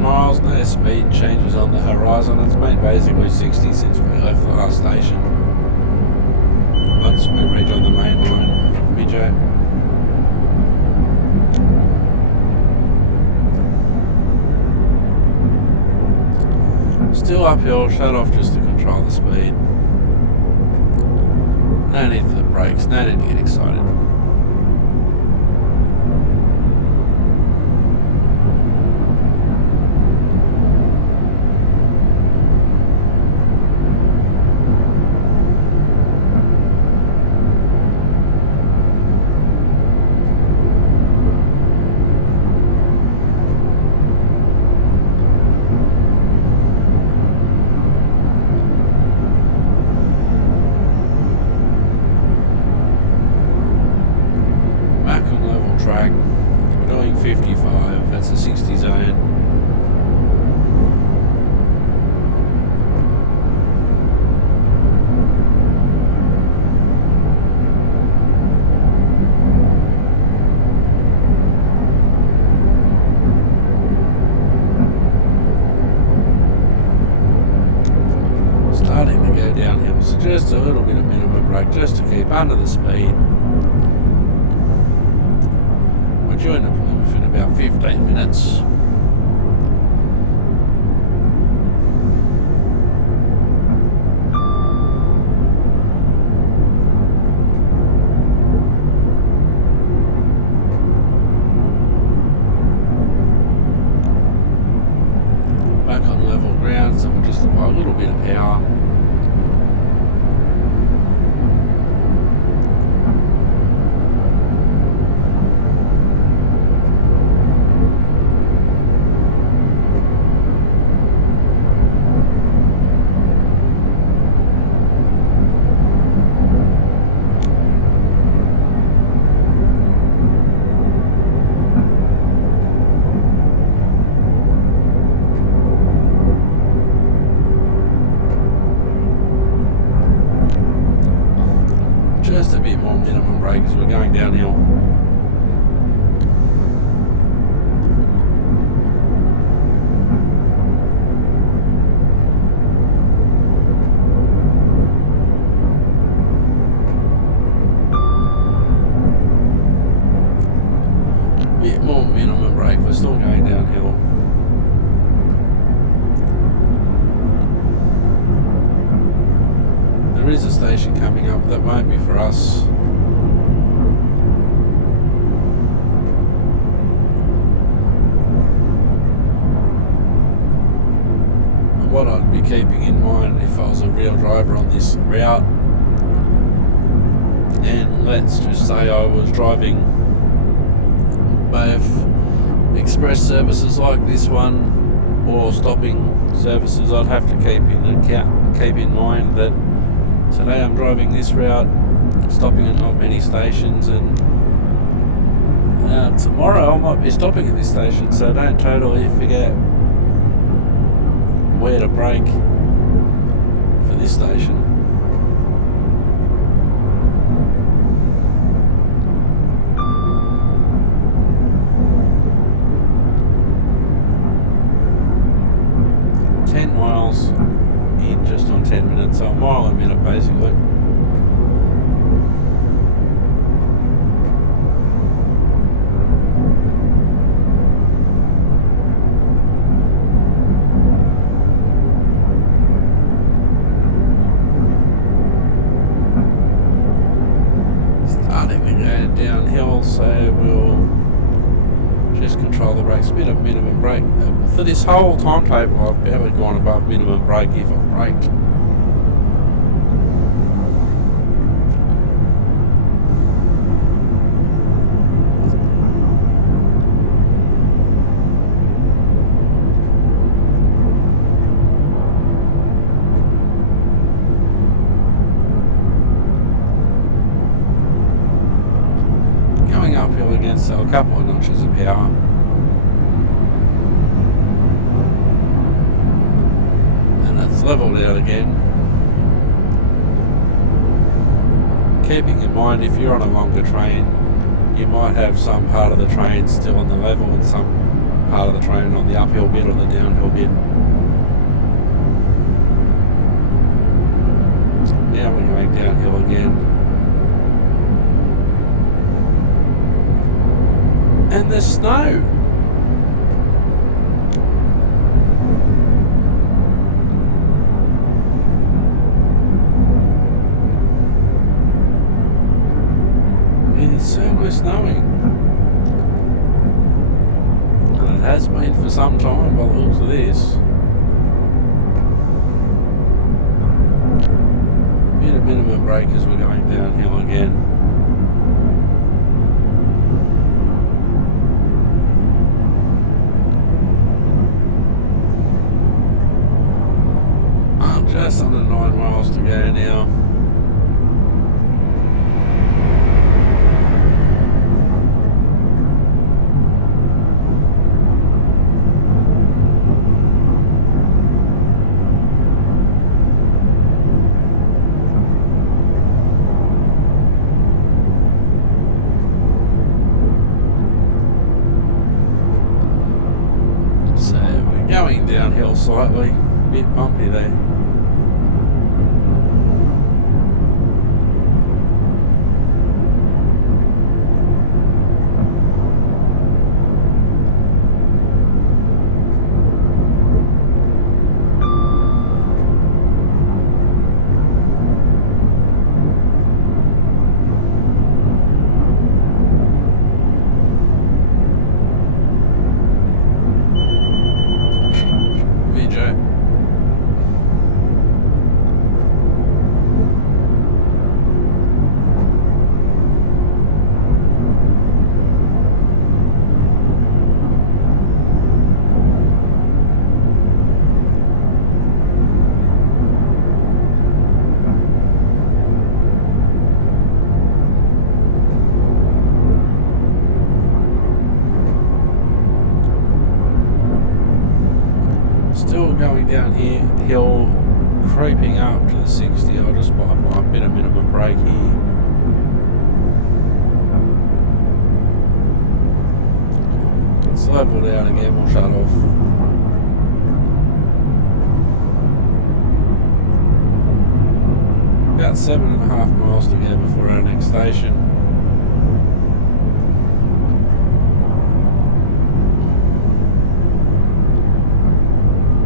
Miles, no speed changes on the horizon. It's been basically 60 since we left the last station. Once we rejoin the main line, BJ. Still uphill, shut off just to control the speed. No need for the brakes, no need to get excited. Track. We're doing 55, that's a 60 zone. Starting to go downhill, so just a little bit of minimum brake just to keep under the speed. Join the Plymouth in about 15 minutes. Back on level ground, so we'll just apply a little bit of power. Just a bit more minimum brake as we're going downhill. station coming up that won't be for us. What I'd be keeping in mind if I was a real driver on this route, and let's just say I was driving both express services like this one or stopping services, I'd have to keep in mind that today I'm driving this route, stopping at not many stations, and tomorrow I might be stopping at this station, so don't totally forget where to brake for this station. In just on 10 minutes, so a mile a minute basically. Starting to go downhill, so we'll just control the brakes, a bit of minimum brake. For this whole timetable I've barely gone above minimum brake if I've braked. Going uphill again, so a couple of notches of power. Leveled out again. Keeping in mind, if you're on a longer train, you might have some part of the train still on the level and some part of the train on the uphill bit or the downhill bit. Now we're going downhill again. And there's snow. It's certainly snowing, and it has been for some time by the looks of this. Bit of minimum brake as we're going downhill again. Just under 9 miles to go now. Going downhill slightly, a bit bumpy there. Still going down here, hill, creeping up to the 60. I'll just buy a bit of minimum brake here. It's leveled out again, we'll shut off. About 7.5 miles to go before our next station.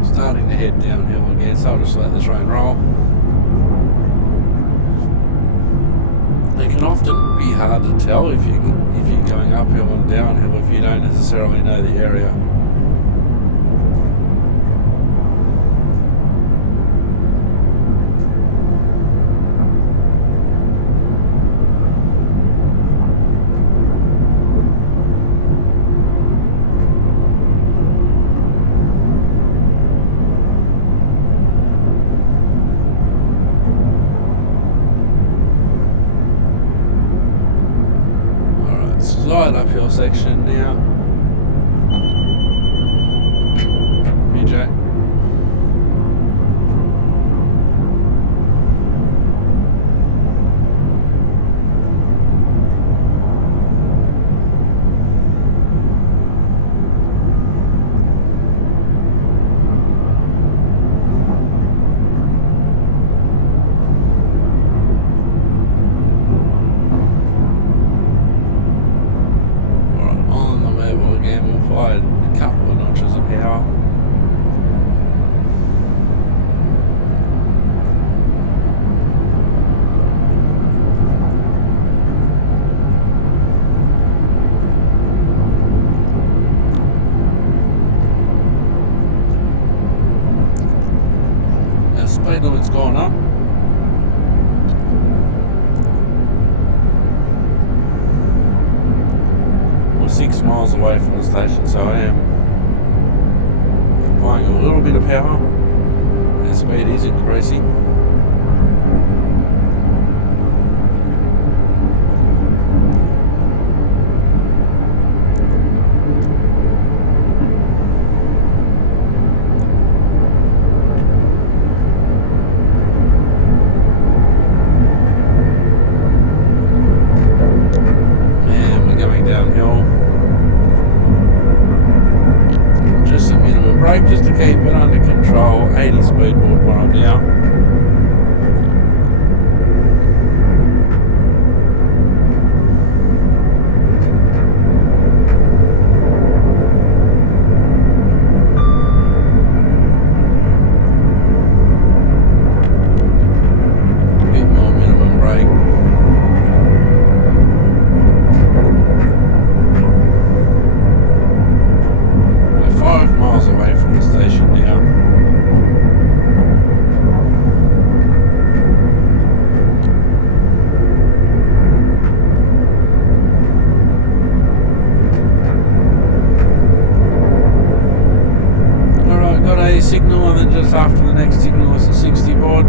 Starting to head downhill again, so I'll just let the train roll. can often be hard to tell if you're going uphill and downhill if you don't necessarily know the area. Slight uphill section now. BJ. A couple of notches of power. Our speed limit's gone up. We're 6 miles away from the station, so I am applying a little bit of power. Our speed is increasing. And we're going downhill. Just a minimum brake just to keep it under control. 80 speed board when I'm down. Bit more minimum brake. We're 5 miles away from the station now. Alright, got a signal, and then just after the next signal is the 60 board.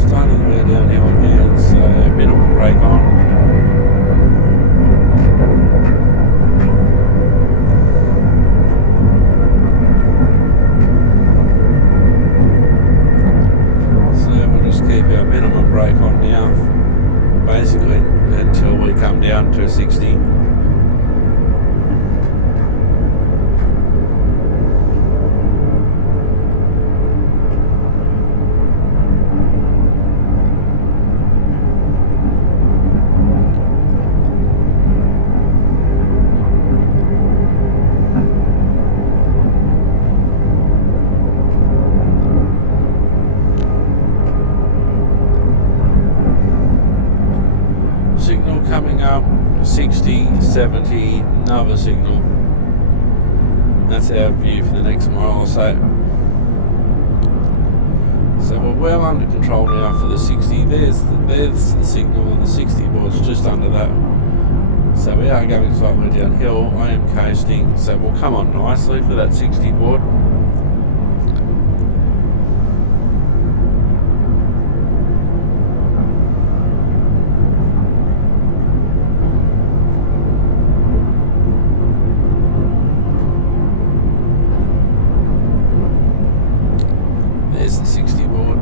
Starting to go downhill again, so minimum brake on. So we'll just keep our minimum brake on now, basically until we come down to 60. Signal coming up, 60, 70, another signal. That's our view for the next mile or so. So we're well under control now for the 60. There's the signal, and the 60 board's just under that. So we are going slightly downhill. I am coasting, so we'll come on nicely for that 60 board. There's the 60 board.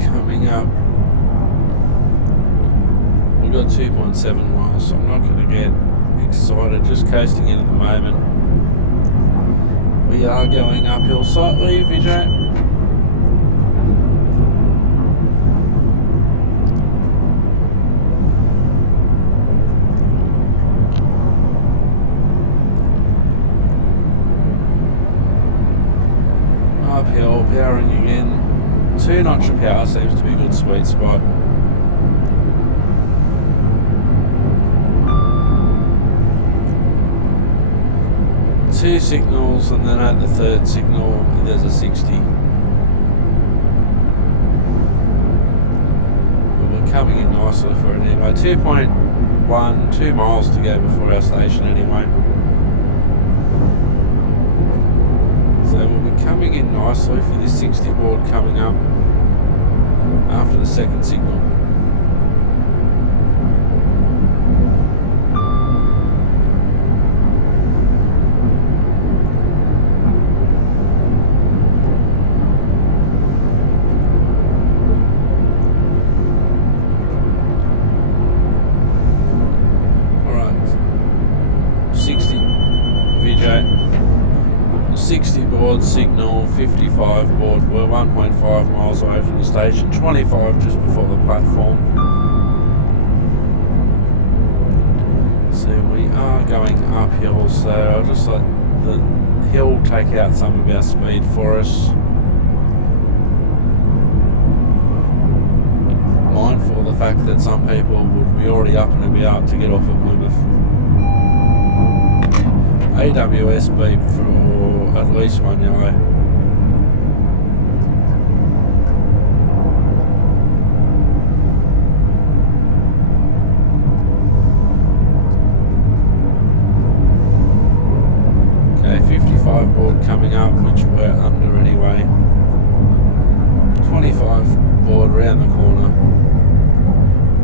Coming up. We've got 2.7 miles, so I'm not going to get excited, just coasting in at the moment. We are going uphill slightly, Vijay. Powering again. 2 notch of power seems to be a good sweet spot. Two signals, and then at the third signal there's a 60. But we're coming in nicely for it anyway. 2.1, 2 miles to go before our station anyway. So we'll be coming in nicely for this 60 board coming up after the second signal. Alright, 60 VJ. 60 board signal, 55 board. We're 1.5 miles away from the station, 25 just before the platform. So we are going uphill, so I'll just let the hill take out some of our speed for us. Mindful of the fact that some people would be already up and about to get off at Plymouth. AWS beep for at least one yellow. Okay, 55 board coming up, which we're under anyway. 25 board round the corner,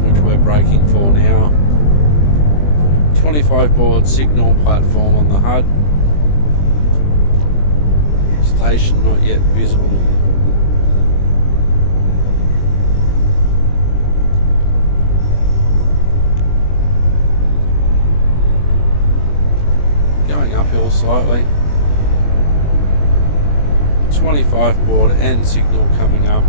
which we're braking for now. 25 board signal platform on the HUD. Station not yet visible. Going uphill slightly. 25 board and signal coming up.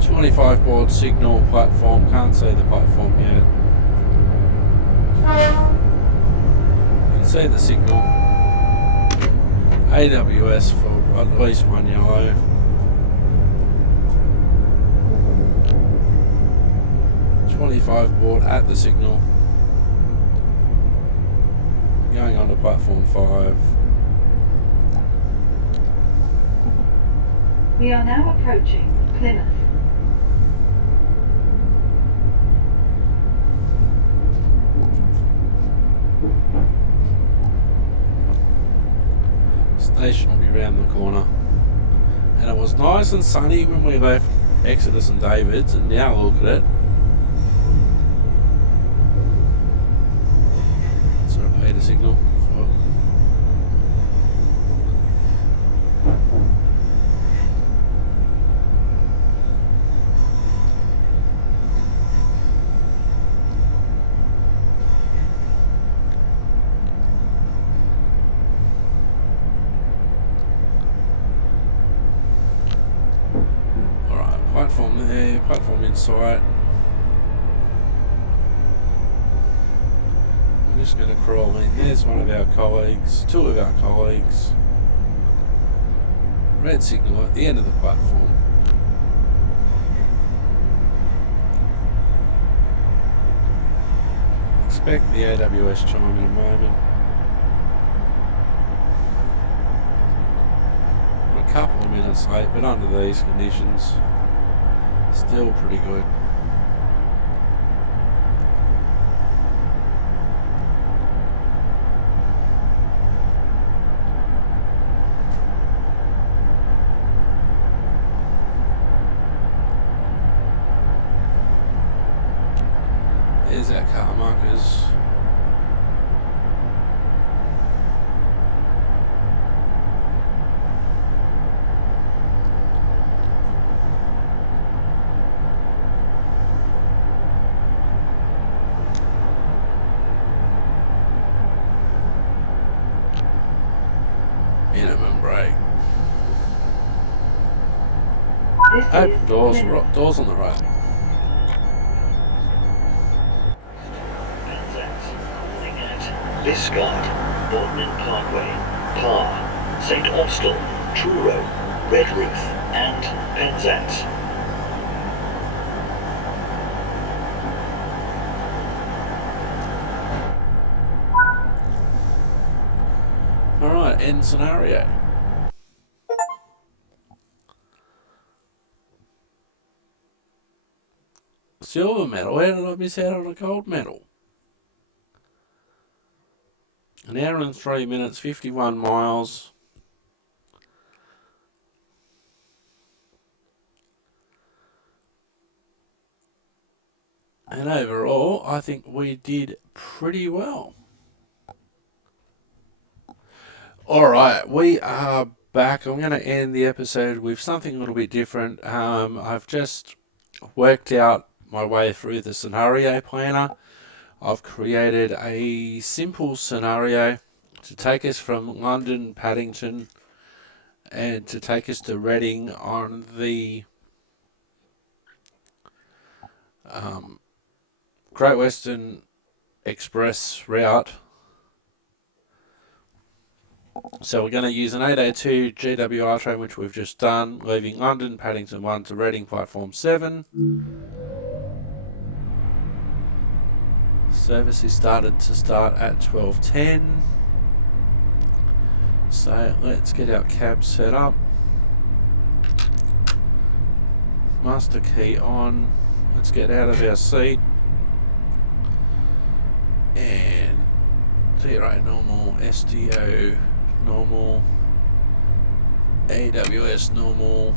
.25 board signal platform, can't see the platform yet. You can see the signal. AWS for at least one yellow. .25 board at the signal. Going on to platform 5. We are now approaching Plymouth. Station will be round the corner. And it was nice and sunny when we left Exodus and David's, and now look at it. Let's repeat a signal. Platform there, platform in sight. We're just going to crawl in. There's one of our colleagues, 2 of our colleagues. Red signal at the end of the platform. Expect the AWS chime in a moment. We're a couple of minutes late, but under these conditions, still pretty good. There's our car markers. Minimum brake. This is Open doors, Plymouth. doors on the right. Liscard, Bodmin Parkway, Parr, St Austell, Truro, Redruth and Penzance. Alright, end scenario. Silver medal, how did I miss out on a gold medal? An hour and 3 minutes, 51 miles. And overall, I think we did pretty well. Alright, we are back. I'm going to end the episode with something a little bit different. I've just worked out my way through the scenario planner. I've created a simple scenario to take us from London, Paddington, and to take us to Reading on the Great Western Express route. So we're going to use an 802 GWR train, which we've just done, leaving London, Paddington 1 to Reading, platform 7. Service is start at 12:10. So let's get our cab set up. Master key on. Let's get out of our seat. And 0 normal, SDO normal, AWS normal,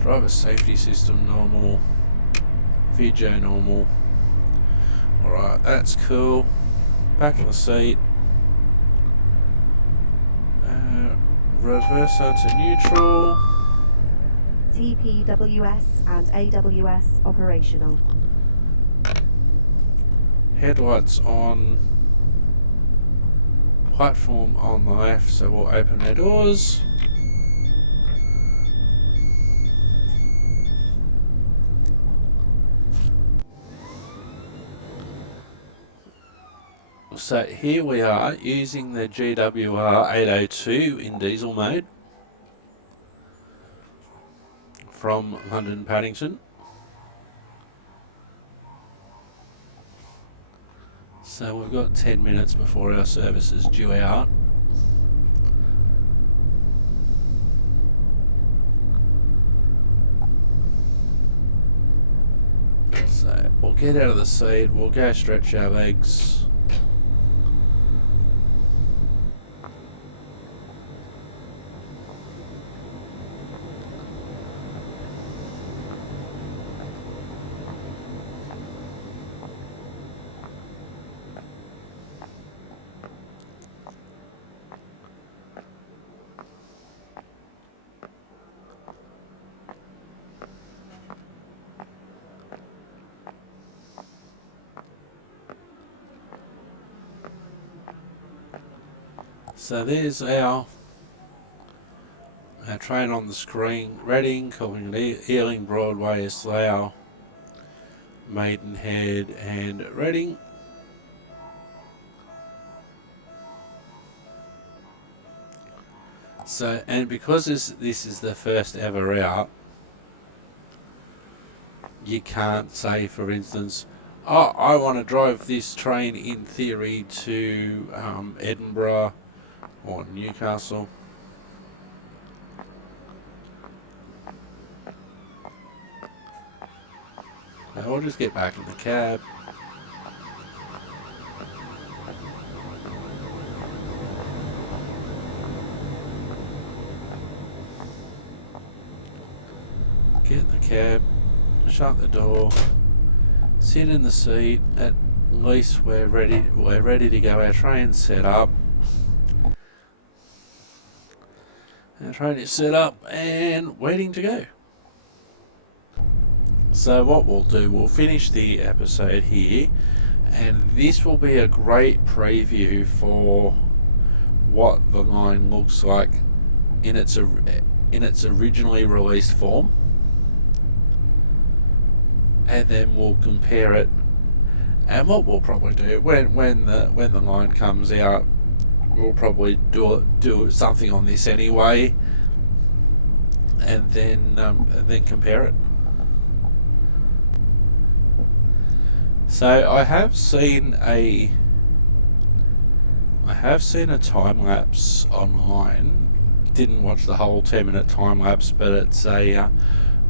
driver safety system normal, VJ normal. Alright, that's cool. Back in the seat. Reverser to neutral. TPWS and AWS operational. Headlights on. Platform on the left, so we'll open our doors. So here we are using the GWR 802 in diesel mode from London Paddington. So we've got 10 minutes before our service is due out. So we'll get out of the seat, we'll go stretch our legs. So there's our train on the screen. Reading, calling Ealing, Broadway, Slough, Maidenhead and Reading. So, and because this is the first ever route, you can't say, for instance, oh, I want to drive this train in theory to Edinburgh or Newcastle. Now we'll just get back in the cab. Get in the cab, shut the door, sit in the seat. At least we're ready to go. Our train's set up. Our train is set up and waiting to go. So what we'll do, we'll finish the episode here, and this will be a great preview for what the line looks like in its originally released form. and then we'll compare it. And what we'll probably do when the line comes out, we'll probably do something on this anyway, and then compare it. So I have seen a time lapse online. Didn't watch the whole 10-minute time lapse, but it's a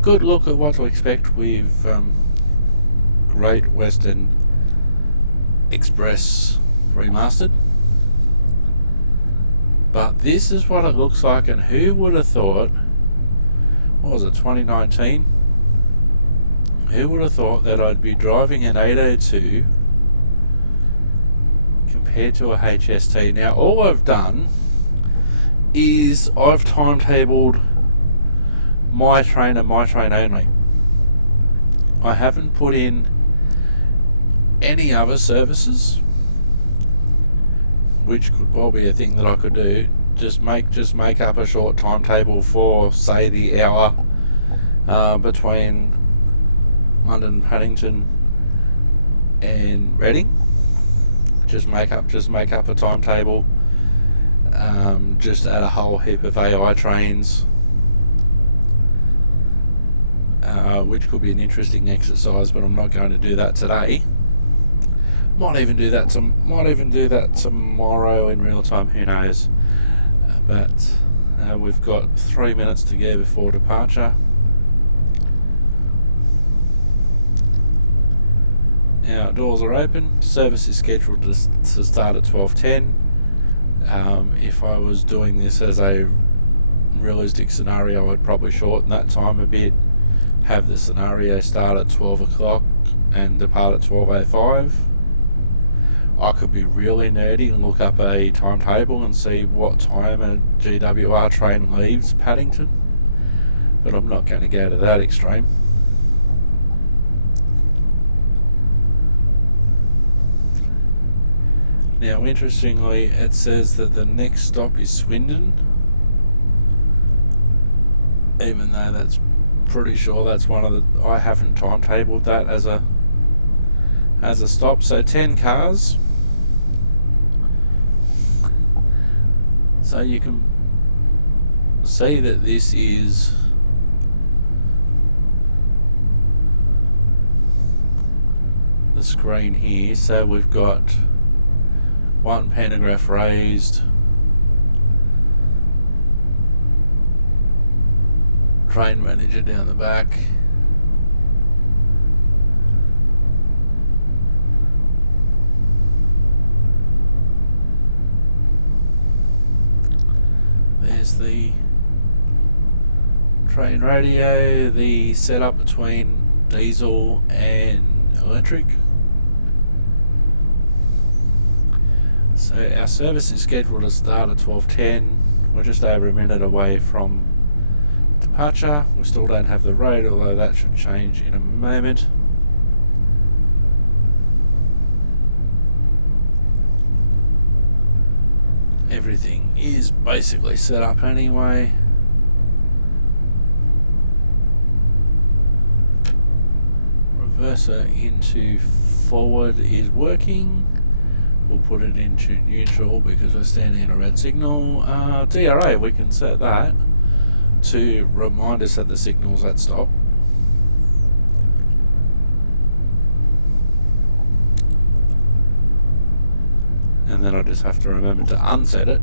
good look at what to expect with Great Western Express remastered. But this is what it looks like, and who would have thought, what was it, 2019? Who would have thought that I'd be driving an 802 compared to a HST? Now all I've done is I've timetabled my train and my train only. I haven't put in any other services, which could well be a thing that I could do. Just make up a short timetable for, say, the hour between London, Paddington and Reading. Just make up a timetable. Just add a whole heap of AI trains, which could be an interesting exercise, but I'm not going to do that today. Might even do that tomorrow in real time. Who knows? But we've got 3 minutes to go before departure. Our doors are open. Service is scheduled to start at 12:10. If I was doing this as a realistic scenario, I'd probably shorten that time a bit. Have the scenario start at 12 o'clock and depart at 12:05. I could be really nerdy and look up a timetable and see what time a GWR train leaves Paddington, but I'm not going to go to that extreme. Now, interestingly, it says that the next stop is Swindon, even though that's pretty sure that's one of the, I haven't timetabled that as a stop. So 10 cars. So you can see that this is the screen here. So we've got one pantograph raised, train manager down the back, there's the train radio, the setup between diesel and electric. So our service is scheduled to start at 12:10. We're just over a minute away from departure. We still don't have the road, although that should change in a moment. Everything is basically set up anyway. Reverser into forward is working. We'll put it into neutral because we're standing in a red signal. DRA, we can set that to remind us that the signal's at stop. And then I just have to remember to unset it.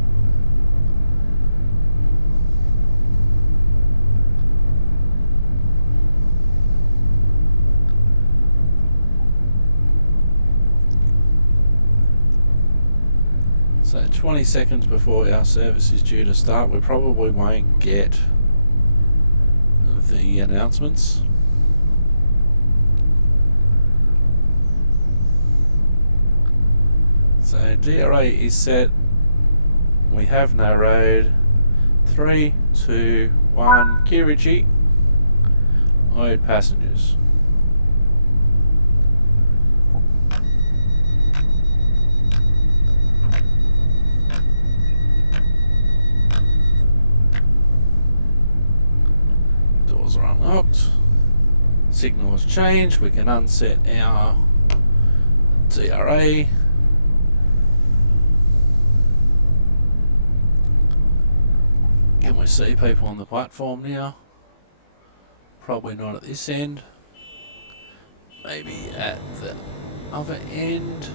So 20 seconds before our service is due to start, we probably won't get the announcements. So DRA is set. We have no road. 3, 2, 1. Kirichi. Load passengers. Doors are unlocked. Signal has changed. We can unset our DRA. Can we see people on the platform now? Probably not at this end. Maybe at the other end.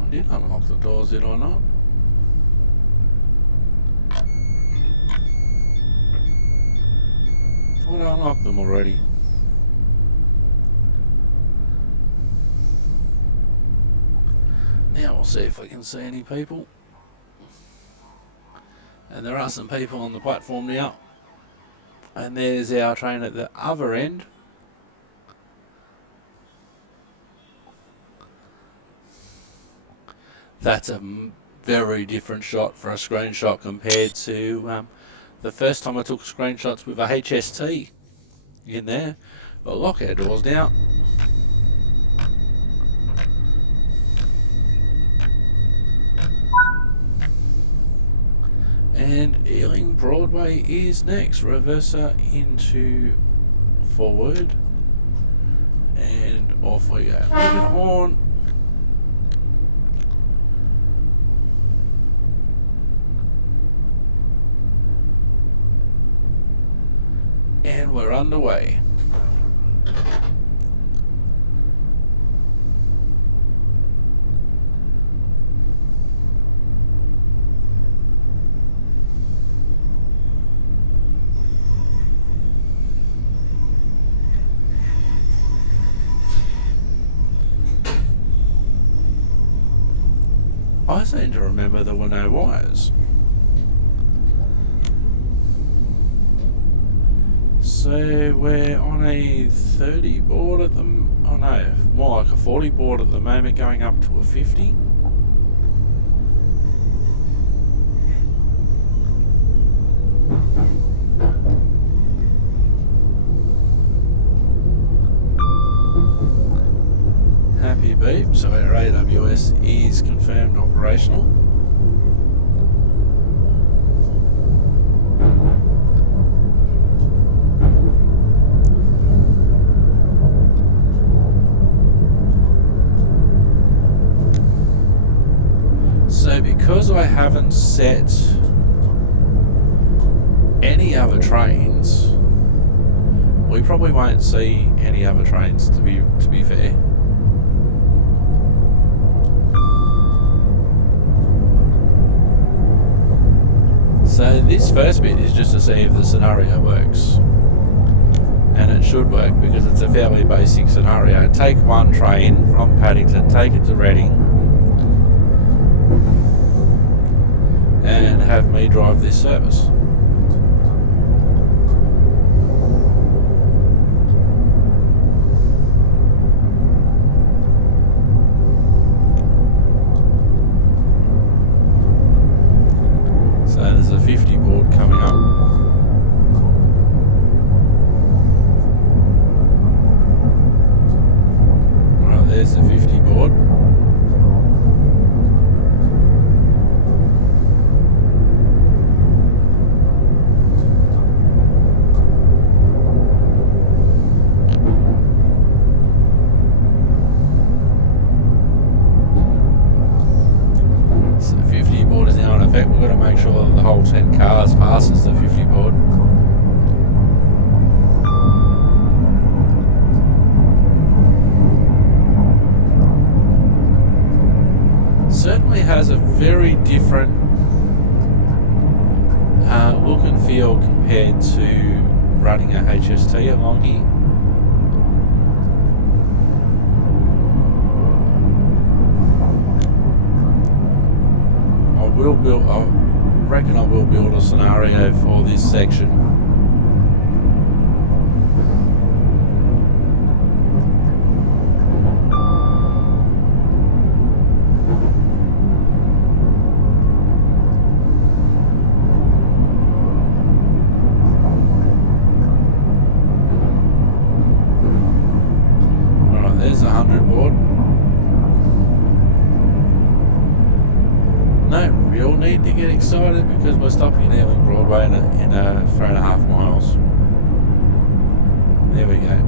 I did unlock the doors, did I not? Thought I unlocked them already. Now we'll see if we can see any people. And there are some people on the platform now. And there's our train at the other end. That's a very different shot for a screenshot compared to the first time I took screenshots with a HST in there. We'll lock our doors now. And Ealing Broadway is next. Reverser into forward. And off we go. Moving on. And we're underway. I seem to remember there were no wires. So we're on a 30 board at the oh no, more like a 40 board at the moment, going up to a 50. Happy beep, so our AWS is confirmed operational. So because I haven't set any other trains, we probably won't see any other trains to be fair. So this first bit is just to see if the scenario works. And it should work because it's a fairly basic scenario. Take one train from Paddington, take it to Reading, and have me drive this service. So there's a 50 board coming up. Right, there's the 50 board. We've got to make sure that the whole 10 cars passes the 50 board. Certainly has a very different look and feel compared to running a HST along here. I reckon I will build a scenario for this section. Alright, there's a 100 board. need to get excited because we're stopping at Ealing Broadway in 3.5 miles. There we go.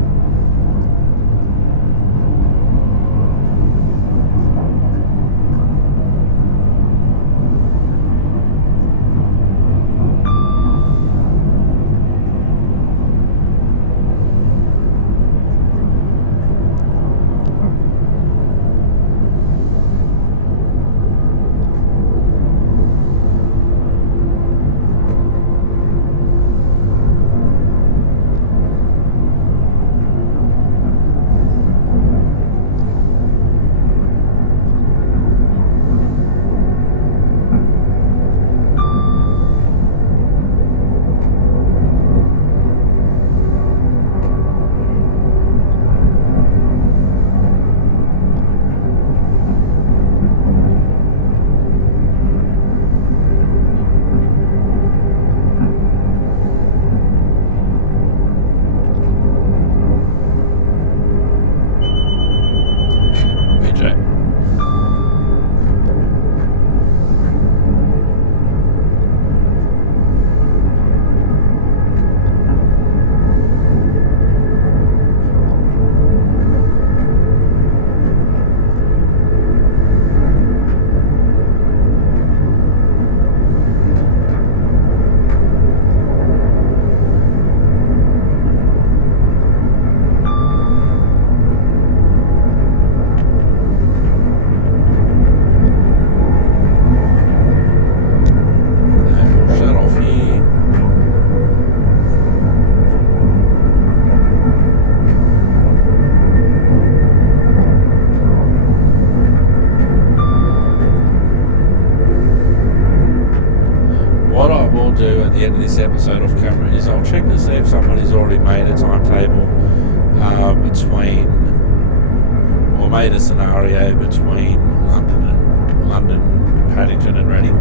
Do at the end of this episode off camera is I'll check to see if somebody's already made a timetable or made a scenario between London, Paddington and Reading.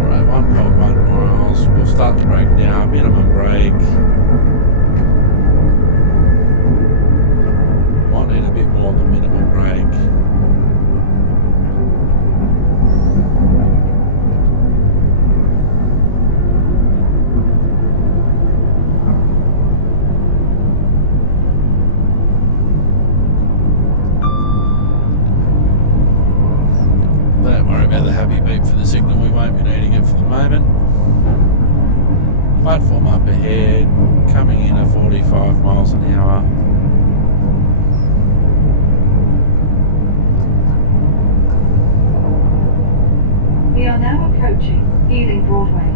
Alright, 1.1 miles. We'll start the brake now, minimum brake. Might need a bit more than minimum brake. For the signal we won't be needing it for the moment. Platform up ahead, coming in at 45 miles an hour. We are now approaching Ealing Broadway.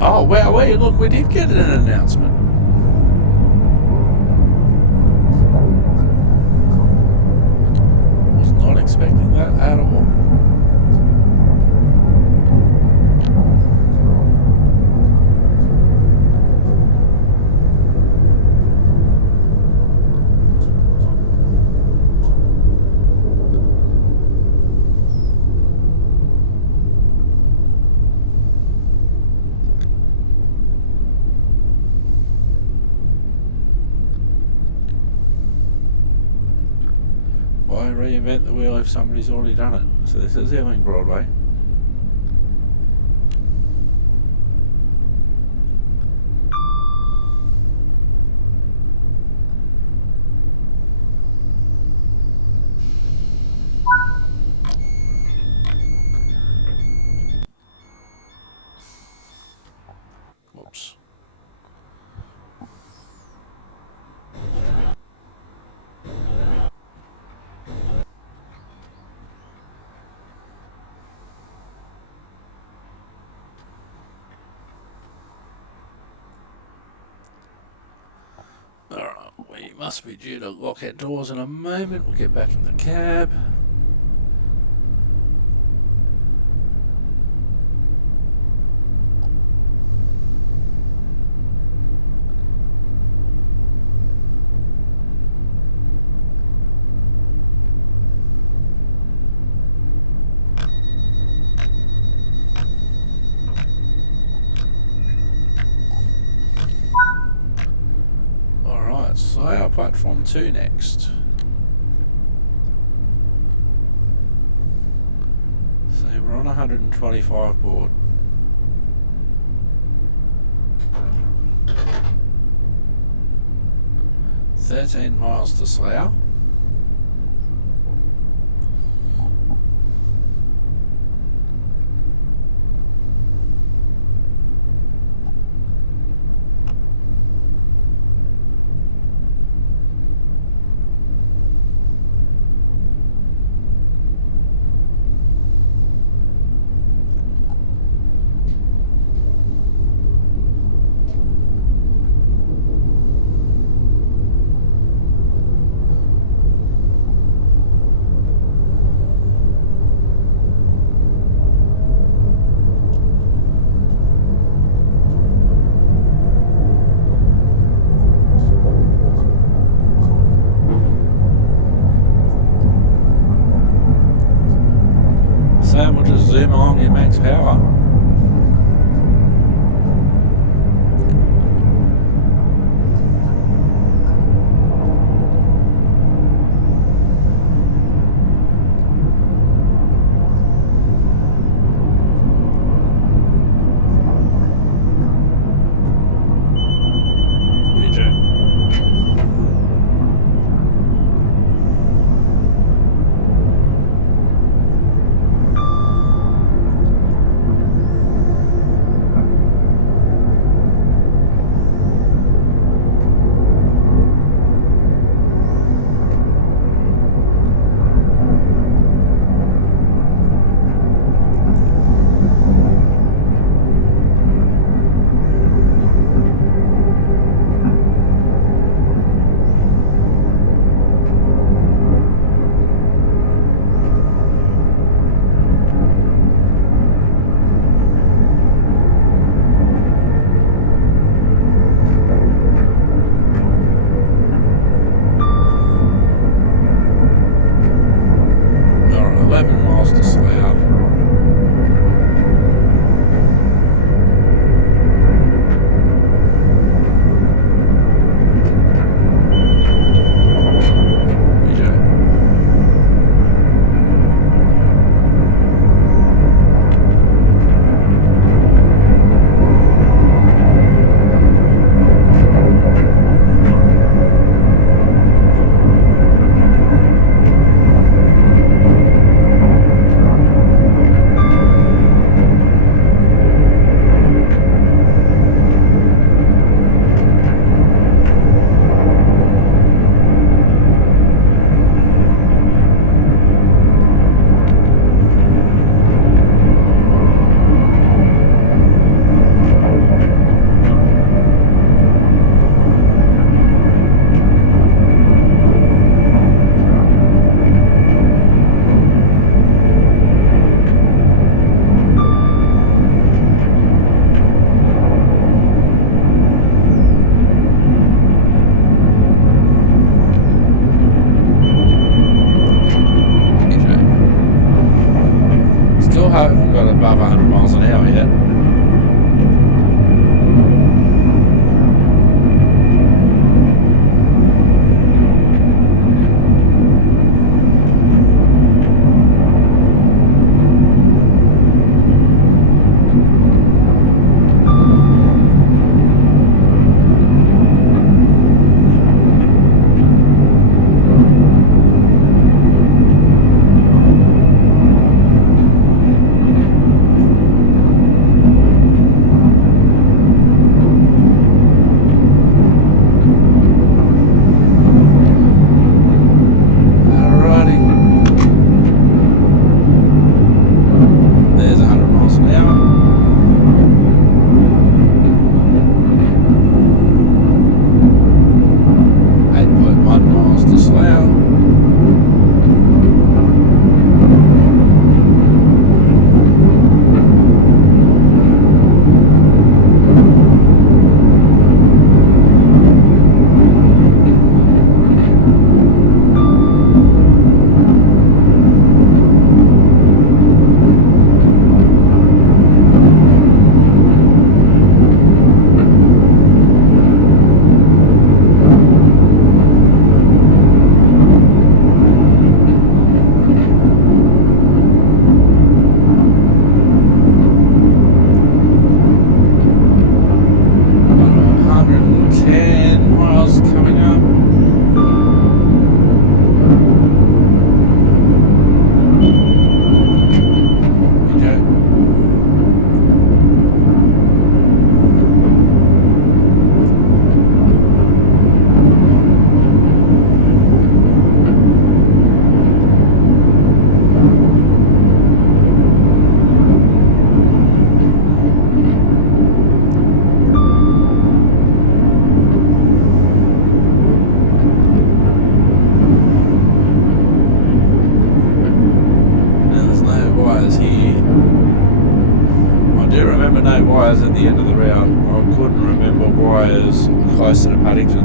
Oh wow, wait, look, we did get an announcement. Was not expecting that at all. Why reinvent the wheel if somebody's already done it? So this is Ealing Broadway. Whoops. Alright, we must be due to lock our doors in a moment. We'll get back in the cab. So our platform 2 next. we're on 125 board. $13 miles to Slough. So we'll just zoom along in max power.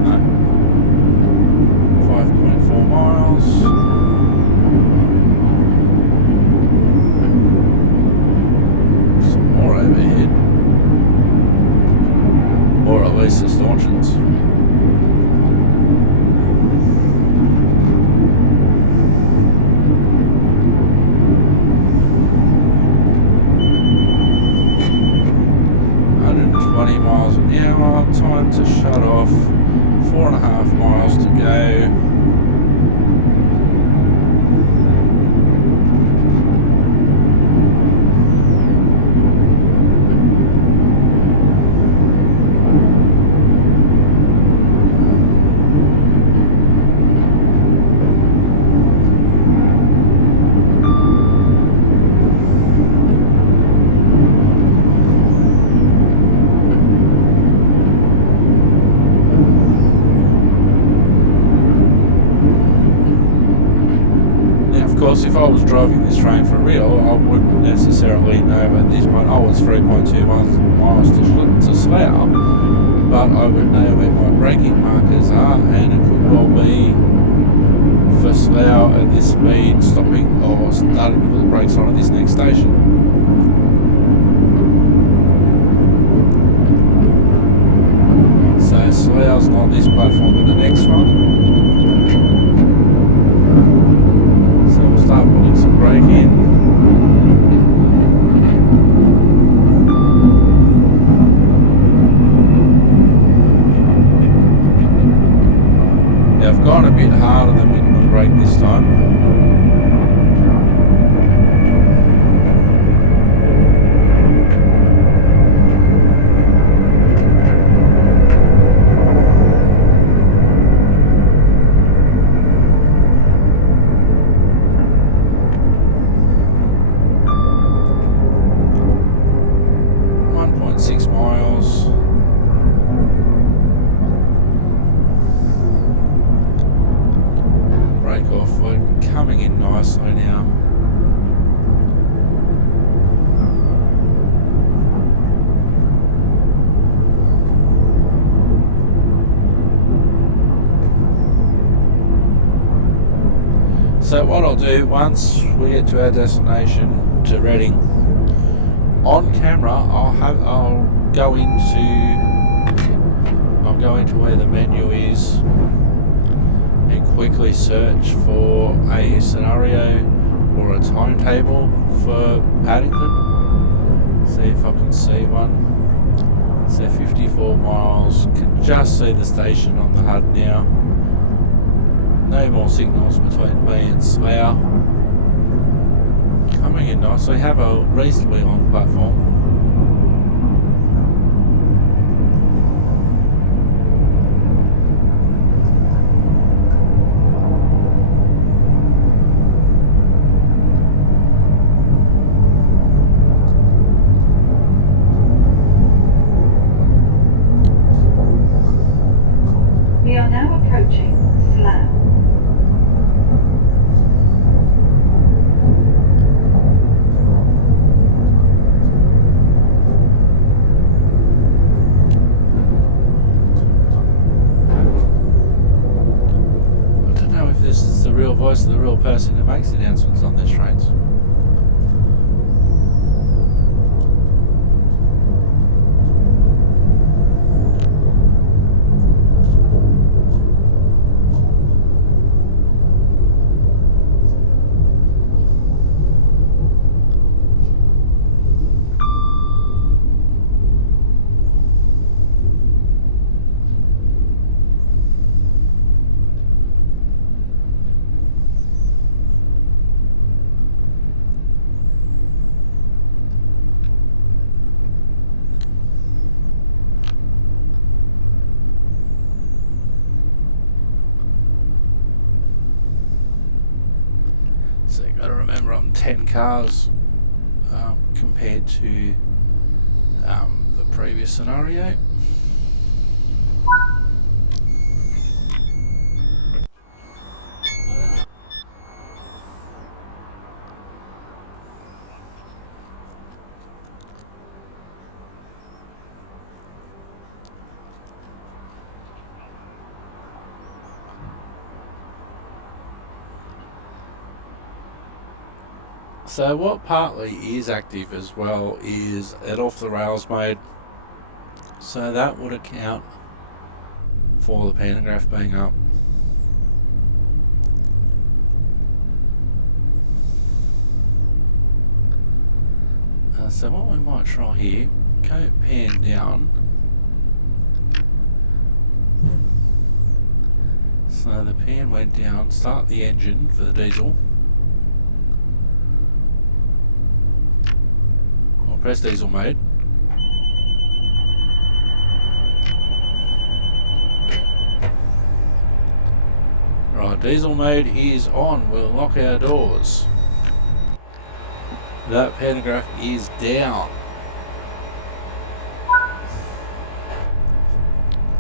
No. 5.4 miles. Some more overhead. Or at least the stanchions. Miles an hour, time to shut off, 4.5 miles to go. Of course, if I was driving this train for real, I wouldn't necessarily know at this point, oh, it's 3.2 miles to Slough, but I would know where my braking markers are, and it could well be for Slough at this speed, stopping or starting to put the brakes on at this next station. So Slough's not this platform, but the next one. Start putting some brake in. Yeah, I've gone a bit hard on the minimum brake this time. So what I'll do once we get to our destination, to Reading, on camera I'll go into where the menu is and quickly search for a scenario or a timetable for Paddington. See if I can see one. So 54 miles, can just see the station on the HUD now. No more signals between me and Slough. Coming in nicely, have a reasonably long platform. We are now approaching Slough. This is the real voice of the real person who makes the announcements on these trains. So you've got to remember I'm 10 cars compared to the previous scenario. So what partly is active as well is an off the rails mode. So that would account for the pantograph being up. So what we might try here, go pan down. So the pan went down, start the engine for the diesel. I'll press diesel mode. Right, diesel mode is on, we'll lock our doors. That pantograph is down.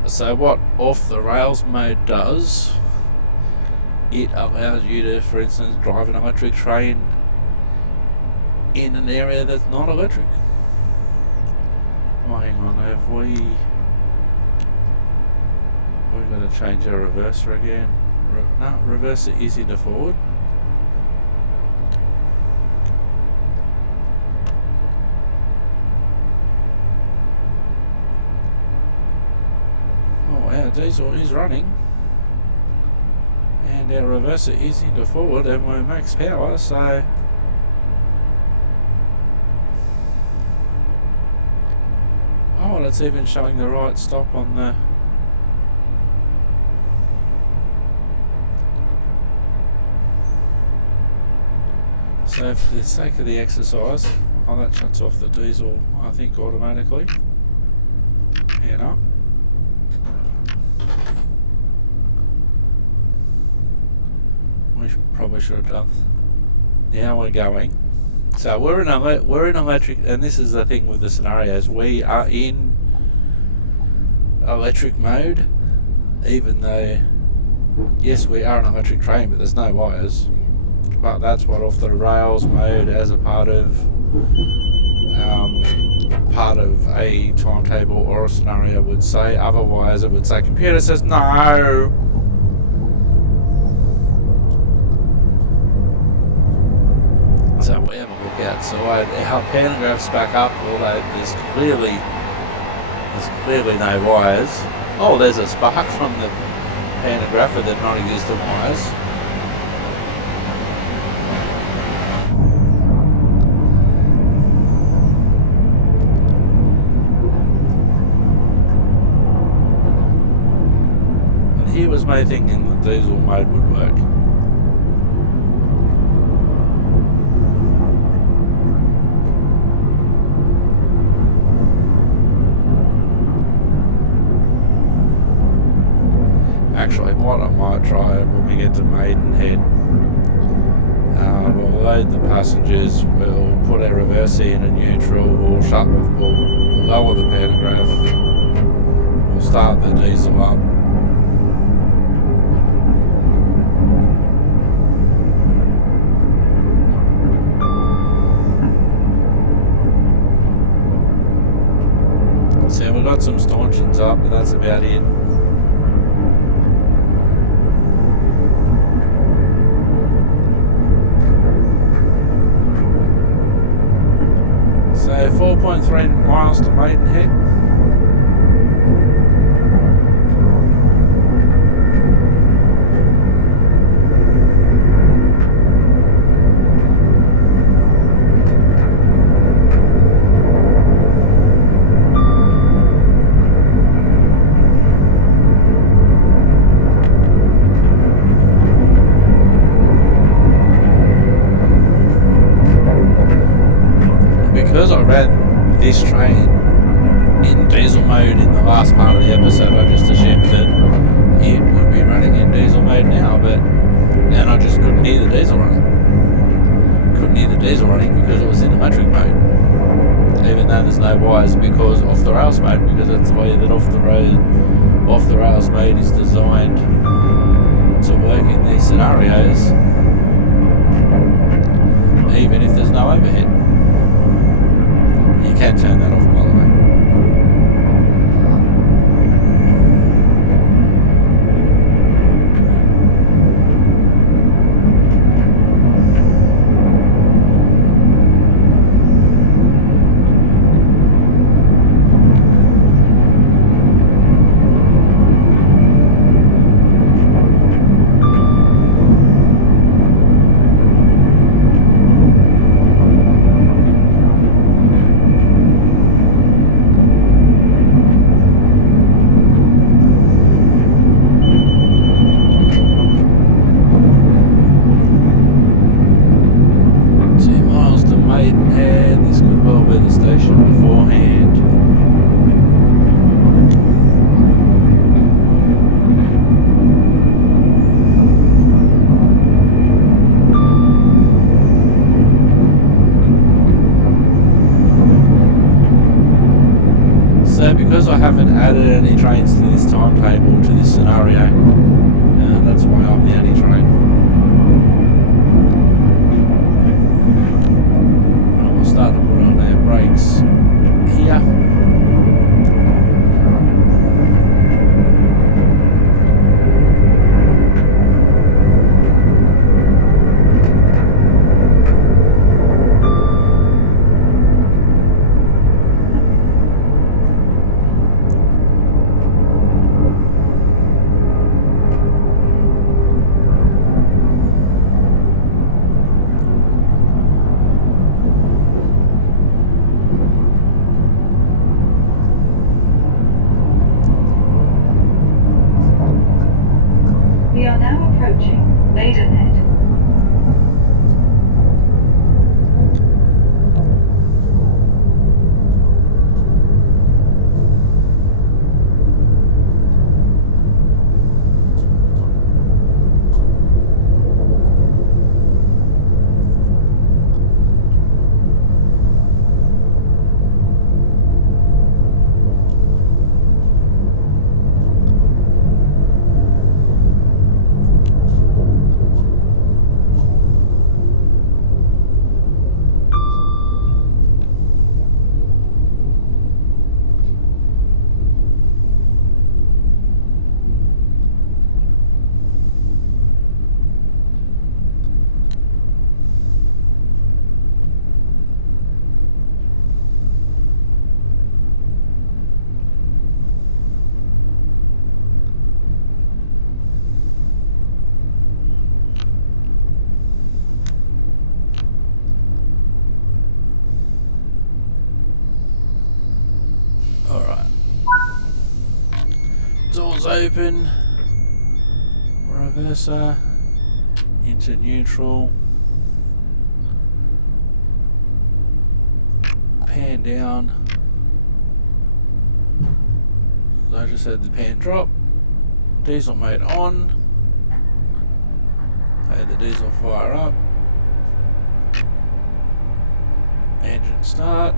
So what off the rails mode does, it allows you to, for instance, drive an electric train in an area that's not electric. Oh, hang on, we've got to change our reverser again. No, reverser is into forward. Our diesel is running and our reverser is into forward and we're max power, so oh, it's even showing the right stop on the so for the sake of the exercise, oh, that shuts off the diesel I think automatically and up. We probably should have done. Now we're going. So we're in electric, and this is the thing with the scenarios. We are in electric mode, even though yes, we are an electric train, but there's no wires. But that's what off the rails mode as a part of a timetable or a scenario would say. Otherwise, it would say computer says no. So we have a look outside. Our pantograph's back up, although there's clearly no wires. Oh, there's a spark from the pantograph with the non-existent wires. And here was me thinking the diesel mode would work. Actually, what I might try when we get to Maidenhead, we'll load the passengers, we'll put our reverser in a neutral, we'll lower the pantograph, we'll start the diesel up. So we've got some stanchions up, but that's about it. So 4.3 miles to Maidenhead. Because I ran this train in diesel mode in the last part of the episode, I just assumed that it would be running in diesel mode now, but then I just couldn't hear the diesel running. Couldn't hear the diesel running because it was in electric mode, even though there's no wires, because off the rails mode, because that's the way that off the rails mode is designed to work in these scenarios, even if there's no overhead. You can turn that off, by the way. trains to this timetable, to this scenario. That's why I'm the only train. And we'll start to put on our brakes here. We are now approaching Maidenhead. Alright. Doors open. Reverser. Into neutral. Pan down. So I just had the pan drop. Diesel mode on. Had the diesel fire up. Engine start.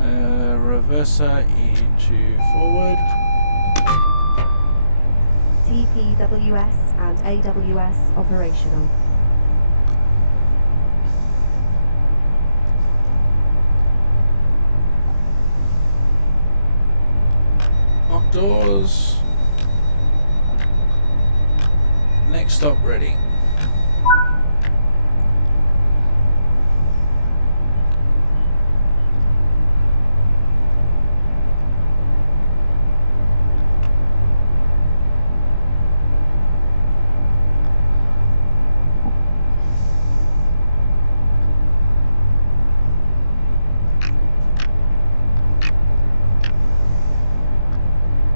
Reverser into forward. TPWS and AWS operational. Lock doors. Next stop ready.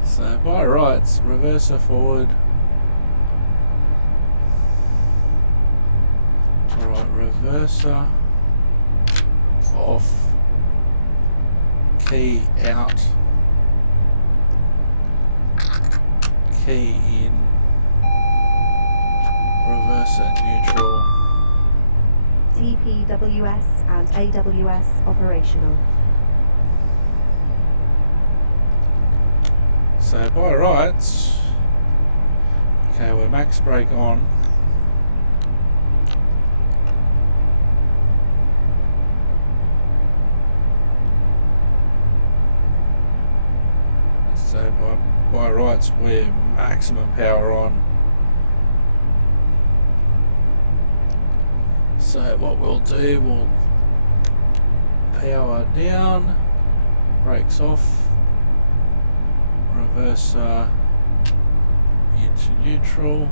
So by rights, reverser forward. Alright, reverser off. Key out. Key in. Reverser neutral. TPWS and AWS operational. So by rights, okay, we're max brake on. So by rights, we're maximum power on. So what we'll do, we'll power down, brakes off. Reverser into neutral.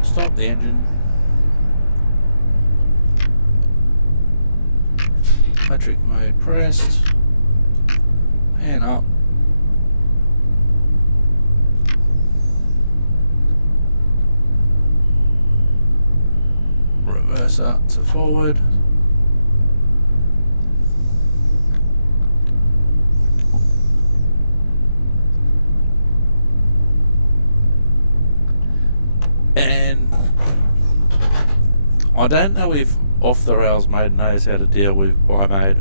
Stop the engine. Electric mode pressed. Pan up. Reverser to forward. And I don't know if off the rails mode knows how to deal with by mode.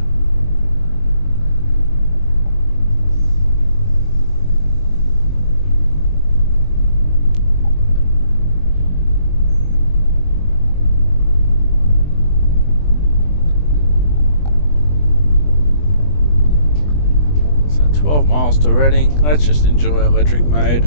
12 miles to Reading. Let's just enjoy electric mode.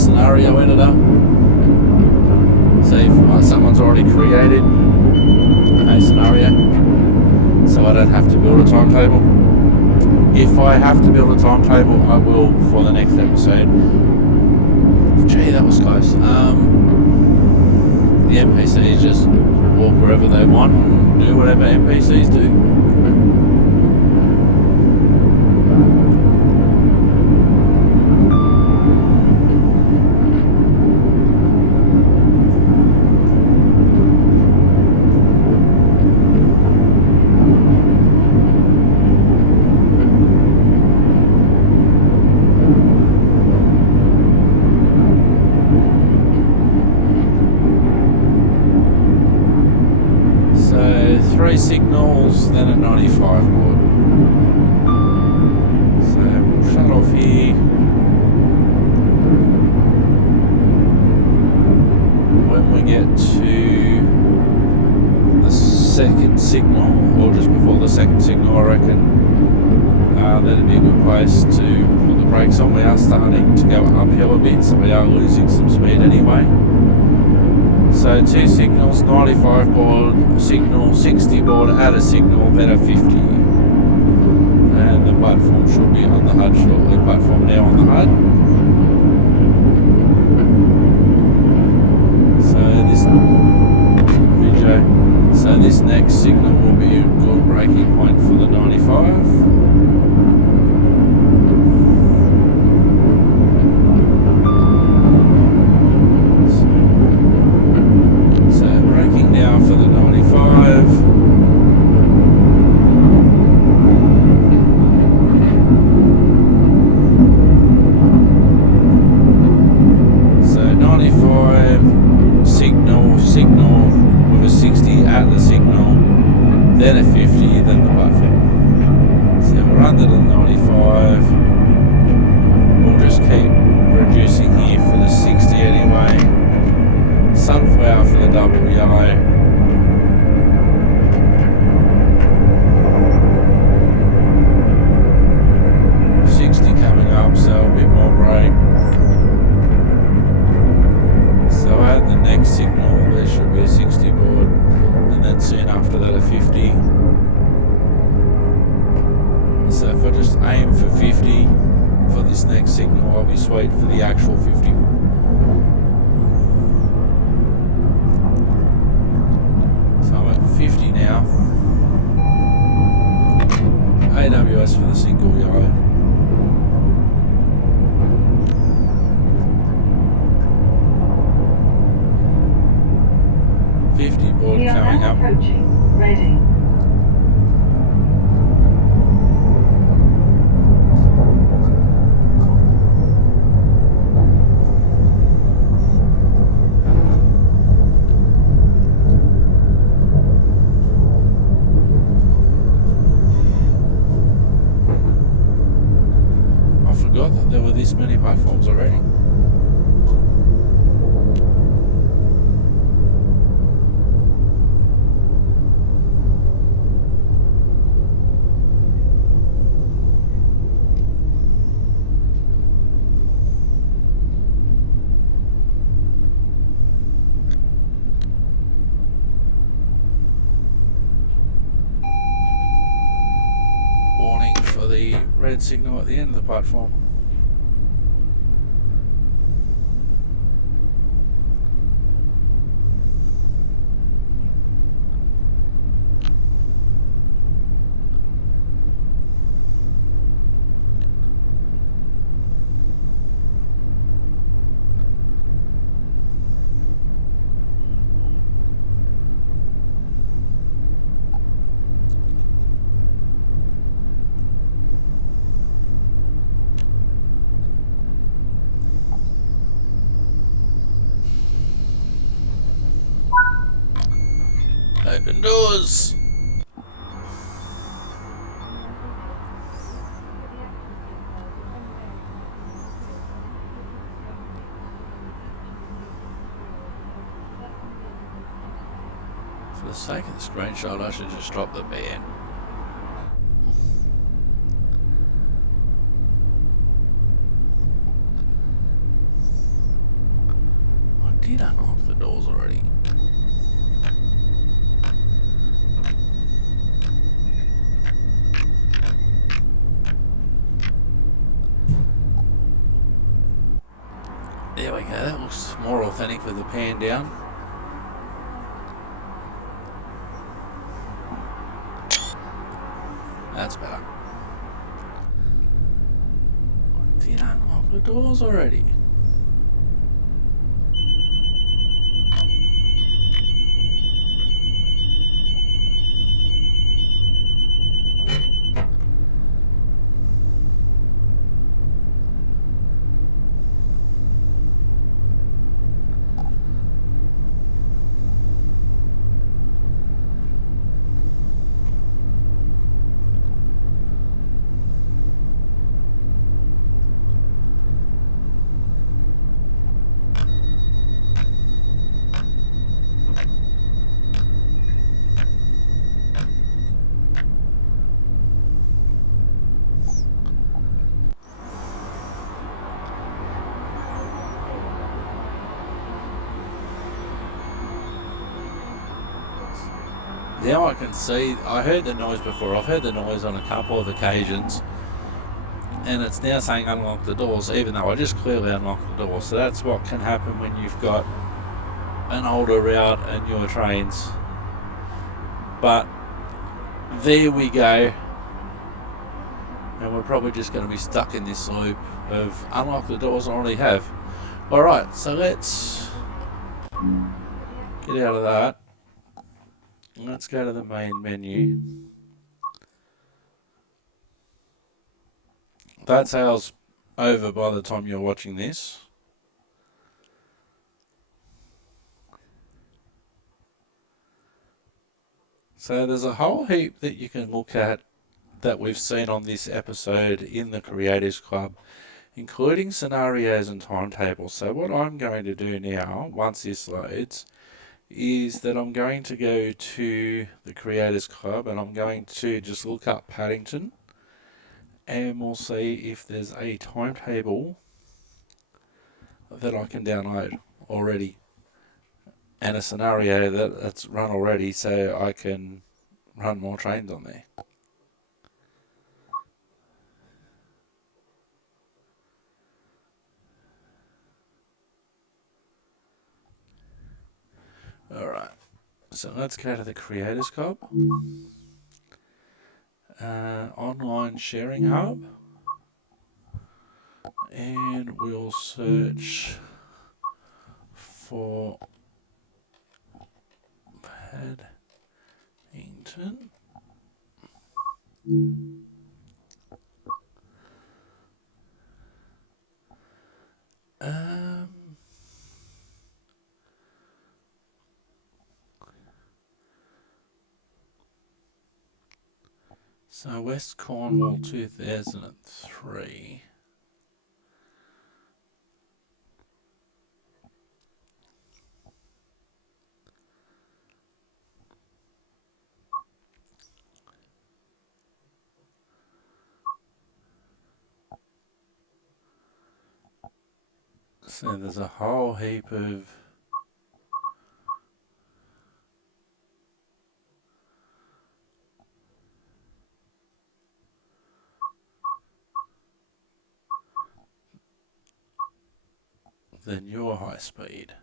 scenario editor. See if someone's already created a scenario, so I don't have to build a timetable. If I have to build a timetable, I will for the next episode. Gee, that was close. the NPCs just walk wherever they want and do whatever NPCs do. So 3 signals, then a 95 board. So we'll shut off here. When we get to the second signal, or just before the second signal, I reckon that'd be a good place to put the brakes on. We are starting to go uphill a bit, so we are losing some speed anyway. So 2 signals, 95 board, signal, 60 board, add a signal, then a 50. And the platform should be on the HUD shortly. Platform now on the HUD. So this next signal will be a good braking point for the 95. For the 95. So 95, signal with a 60 at the signal, then a 50, then the platform. So we're under the 95. We'll just keep reducing here for the 60 anyway. Sunflower for the double yellow. 60 coming up, so a bit more brake. So at the next signal there should be a 60 board, and then soon after that a 50. So if I just aim for 50 for this next signal, I'll be sweet for the actual 50. So I'm at 50 now. AWS for the single yellow. Board we are coming now up. approaching. Ready. I forgot that there were this many platforms already. Warning for the red signal at the end of the platform. Open doors! For the sake of the screenshot, I should just drop the ban. I did unlock the doors already. There we go, that looks more authentic with the pan down. that's better. Did unlock the doors already? Now I can see, I heard the noise before, I've heard the noise on a couple of occasions, and it's now saying unlock the doors, even though I just clearly unlocked the door. So that's what can happen when you've got an older route and newer trains. But there we go, and we're probably just going to be stuck in this loop of unlock the doors I already have. Alright, so let's get out of that. Let's go to the main menu. That sale's over by the time you're watching this. So there's a whole heap that you can look at that we've seen on this episode in the Creators Club, including scenarios and timetables. So what I'm going to do now, once this loads, is that I'm going to go to the Creators Club and I'm going to just look up Paddington, and we'll see if there's a timetable that I can download already and a scenario that's run already, so I can run more trains on there. Alright, so let's go to the Creators Club. Online Sharing Hub. And we'll search for Paddington. So West Cornwall 2003. So there's a whole heap of the newer high speed.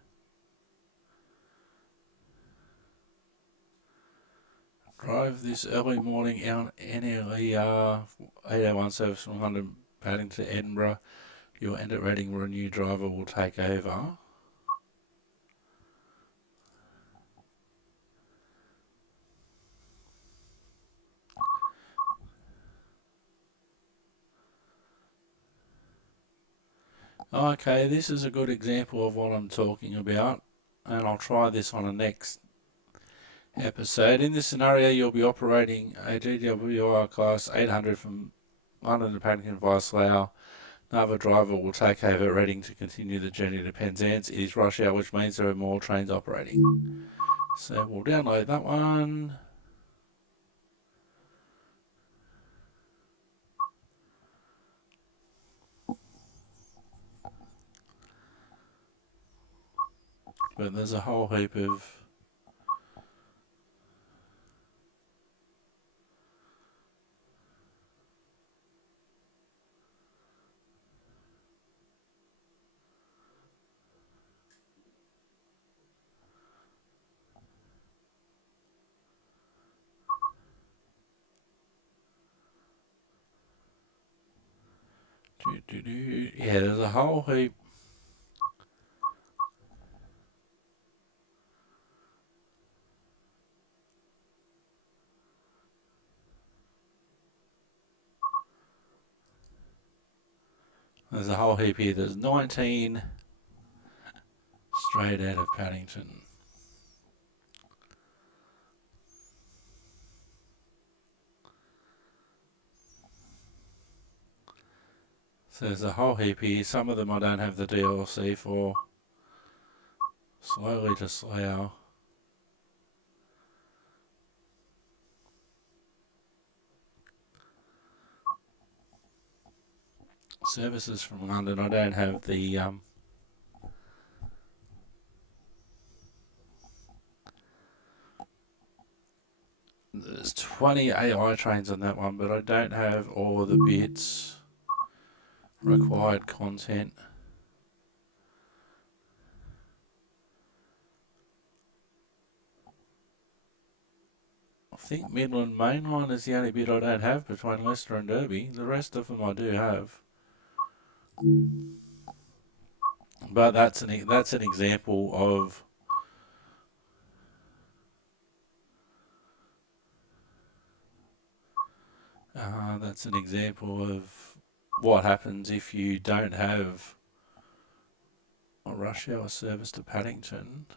Drive this early morning out NLER 801 service from London Paddington to Edinburgh. You'll end at Reading where a new driver will take over. Okay, this is a good example of what I'm talking about, and I'll try this on a next episode. In this scenario, you'll be operating a GWR class 800 from London to Paddington via Slough. Another driver will take over at Reading to continue the journey to Penzance. It is rush hour, which means there are more trains operating. So we'll download that one. But there's a whole heap of Yeah, there's a whole heap. There's a whole heap here. There's 19 straight out of Paddington. So there's a whole heap here. Some of them I don't have the DLC for. Slowly to Slough. Services from London. I don't have the there's 20 AI trains on that one, but I don't have all of the bits, required content. I think Midland Mainline is the only bit I don't have between Leicester and Derby. The rest of them I do have. But that's an example of what happens if you don't have a rush hour service to Paddington.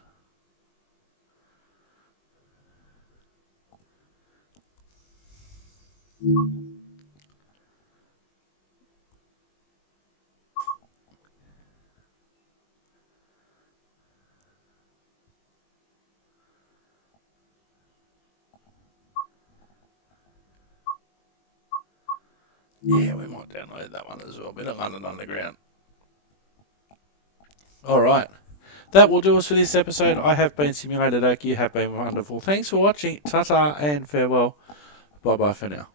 Yeah, we might download that one as well. Bit of London Underground. Alright. That will do us for this episode. I have been Simulated Oak. You have been wonderful. Thanks for watching. Ta-ta and farewell. Bye-bye for now.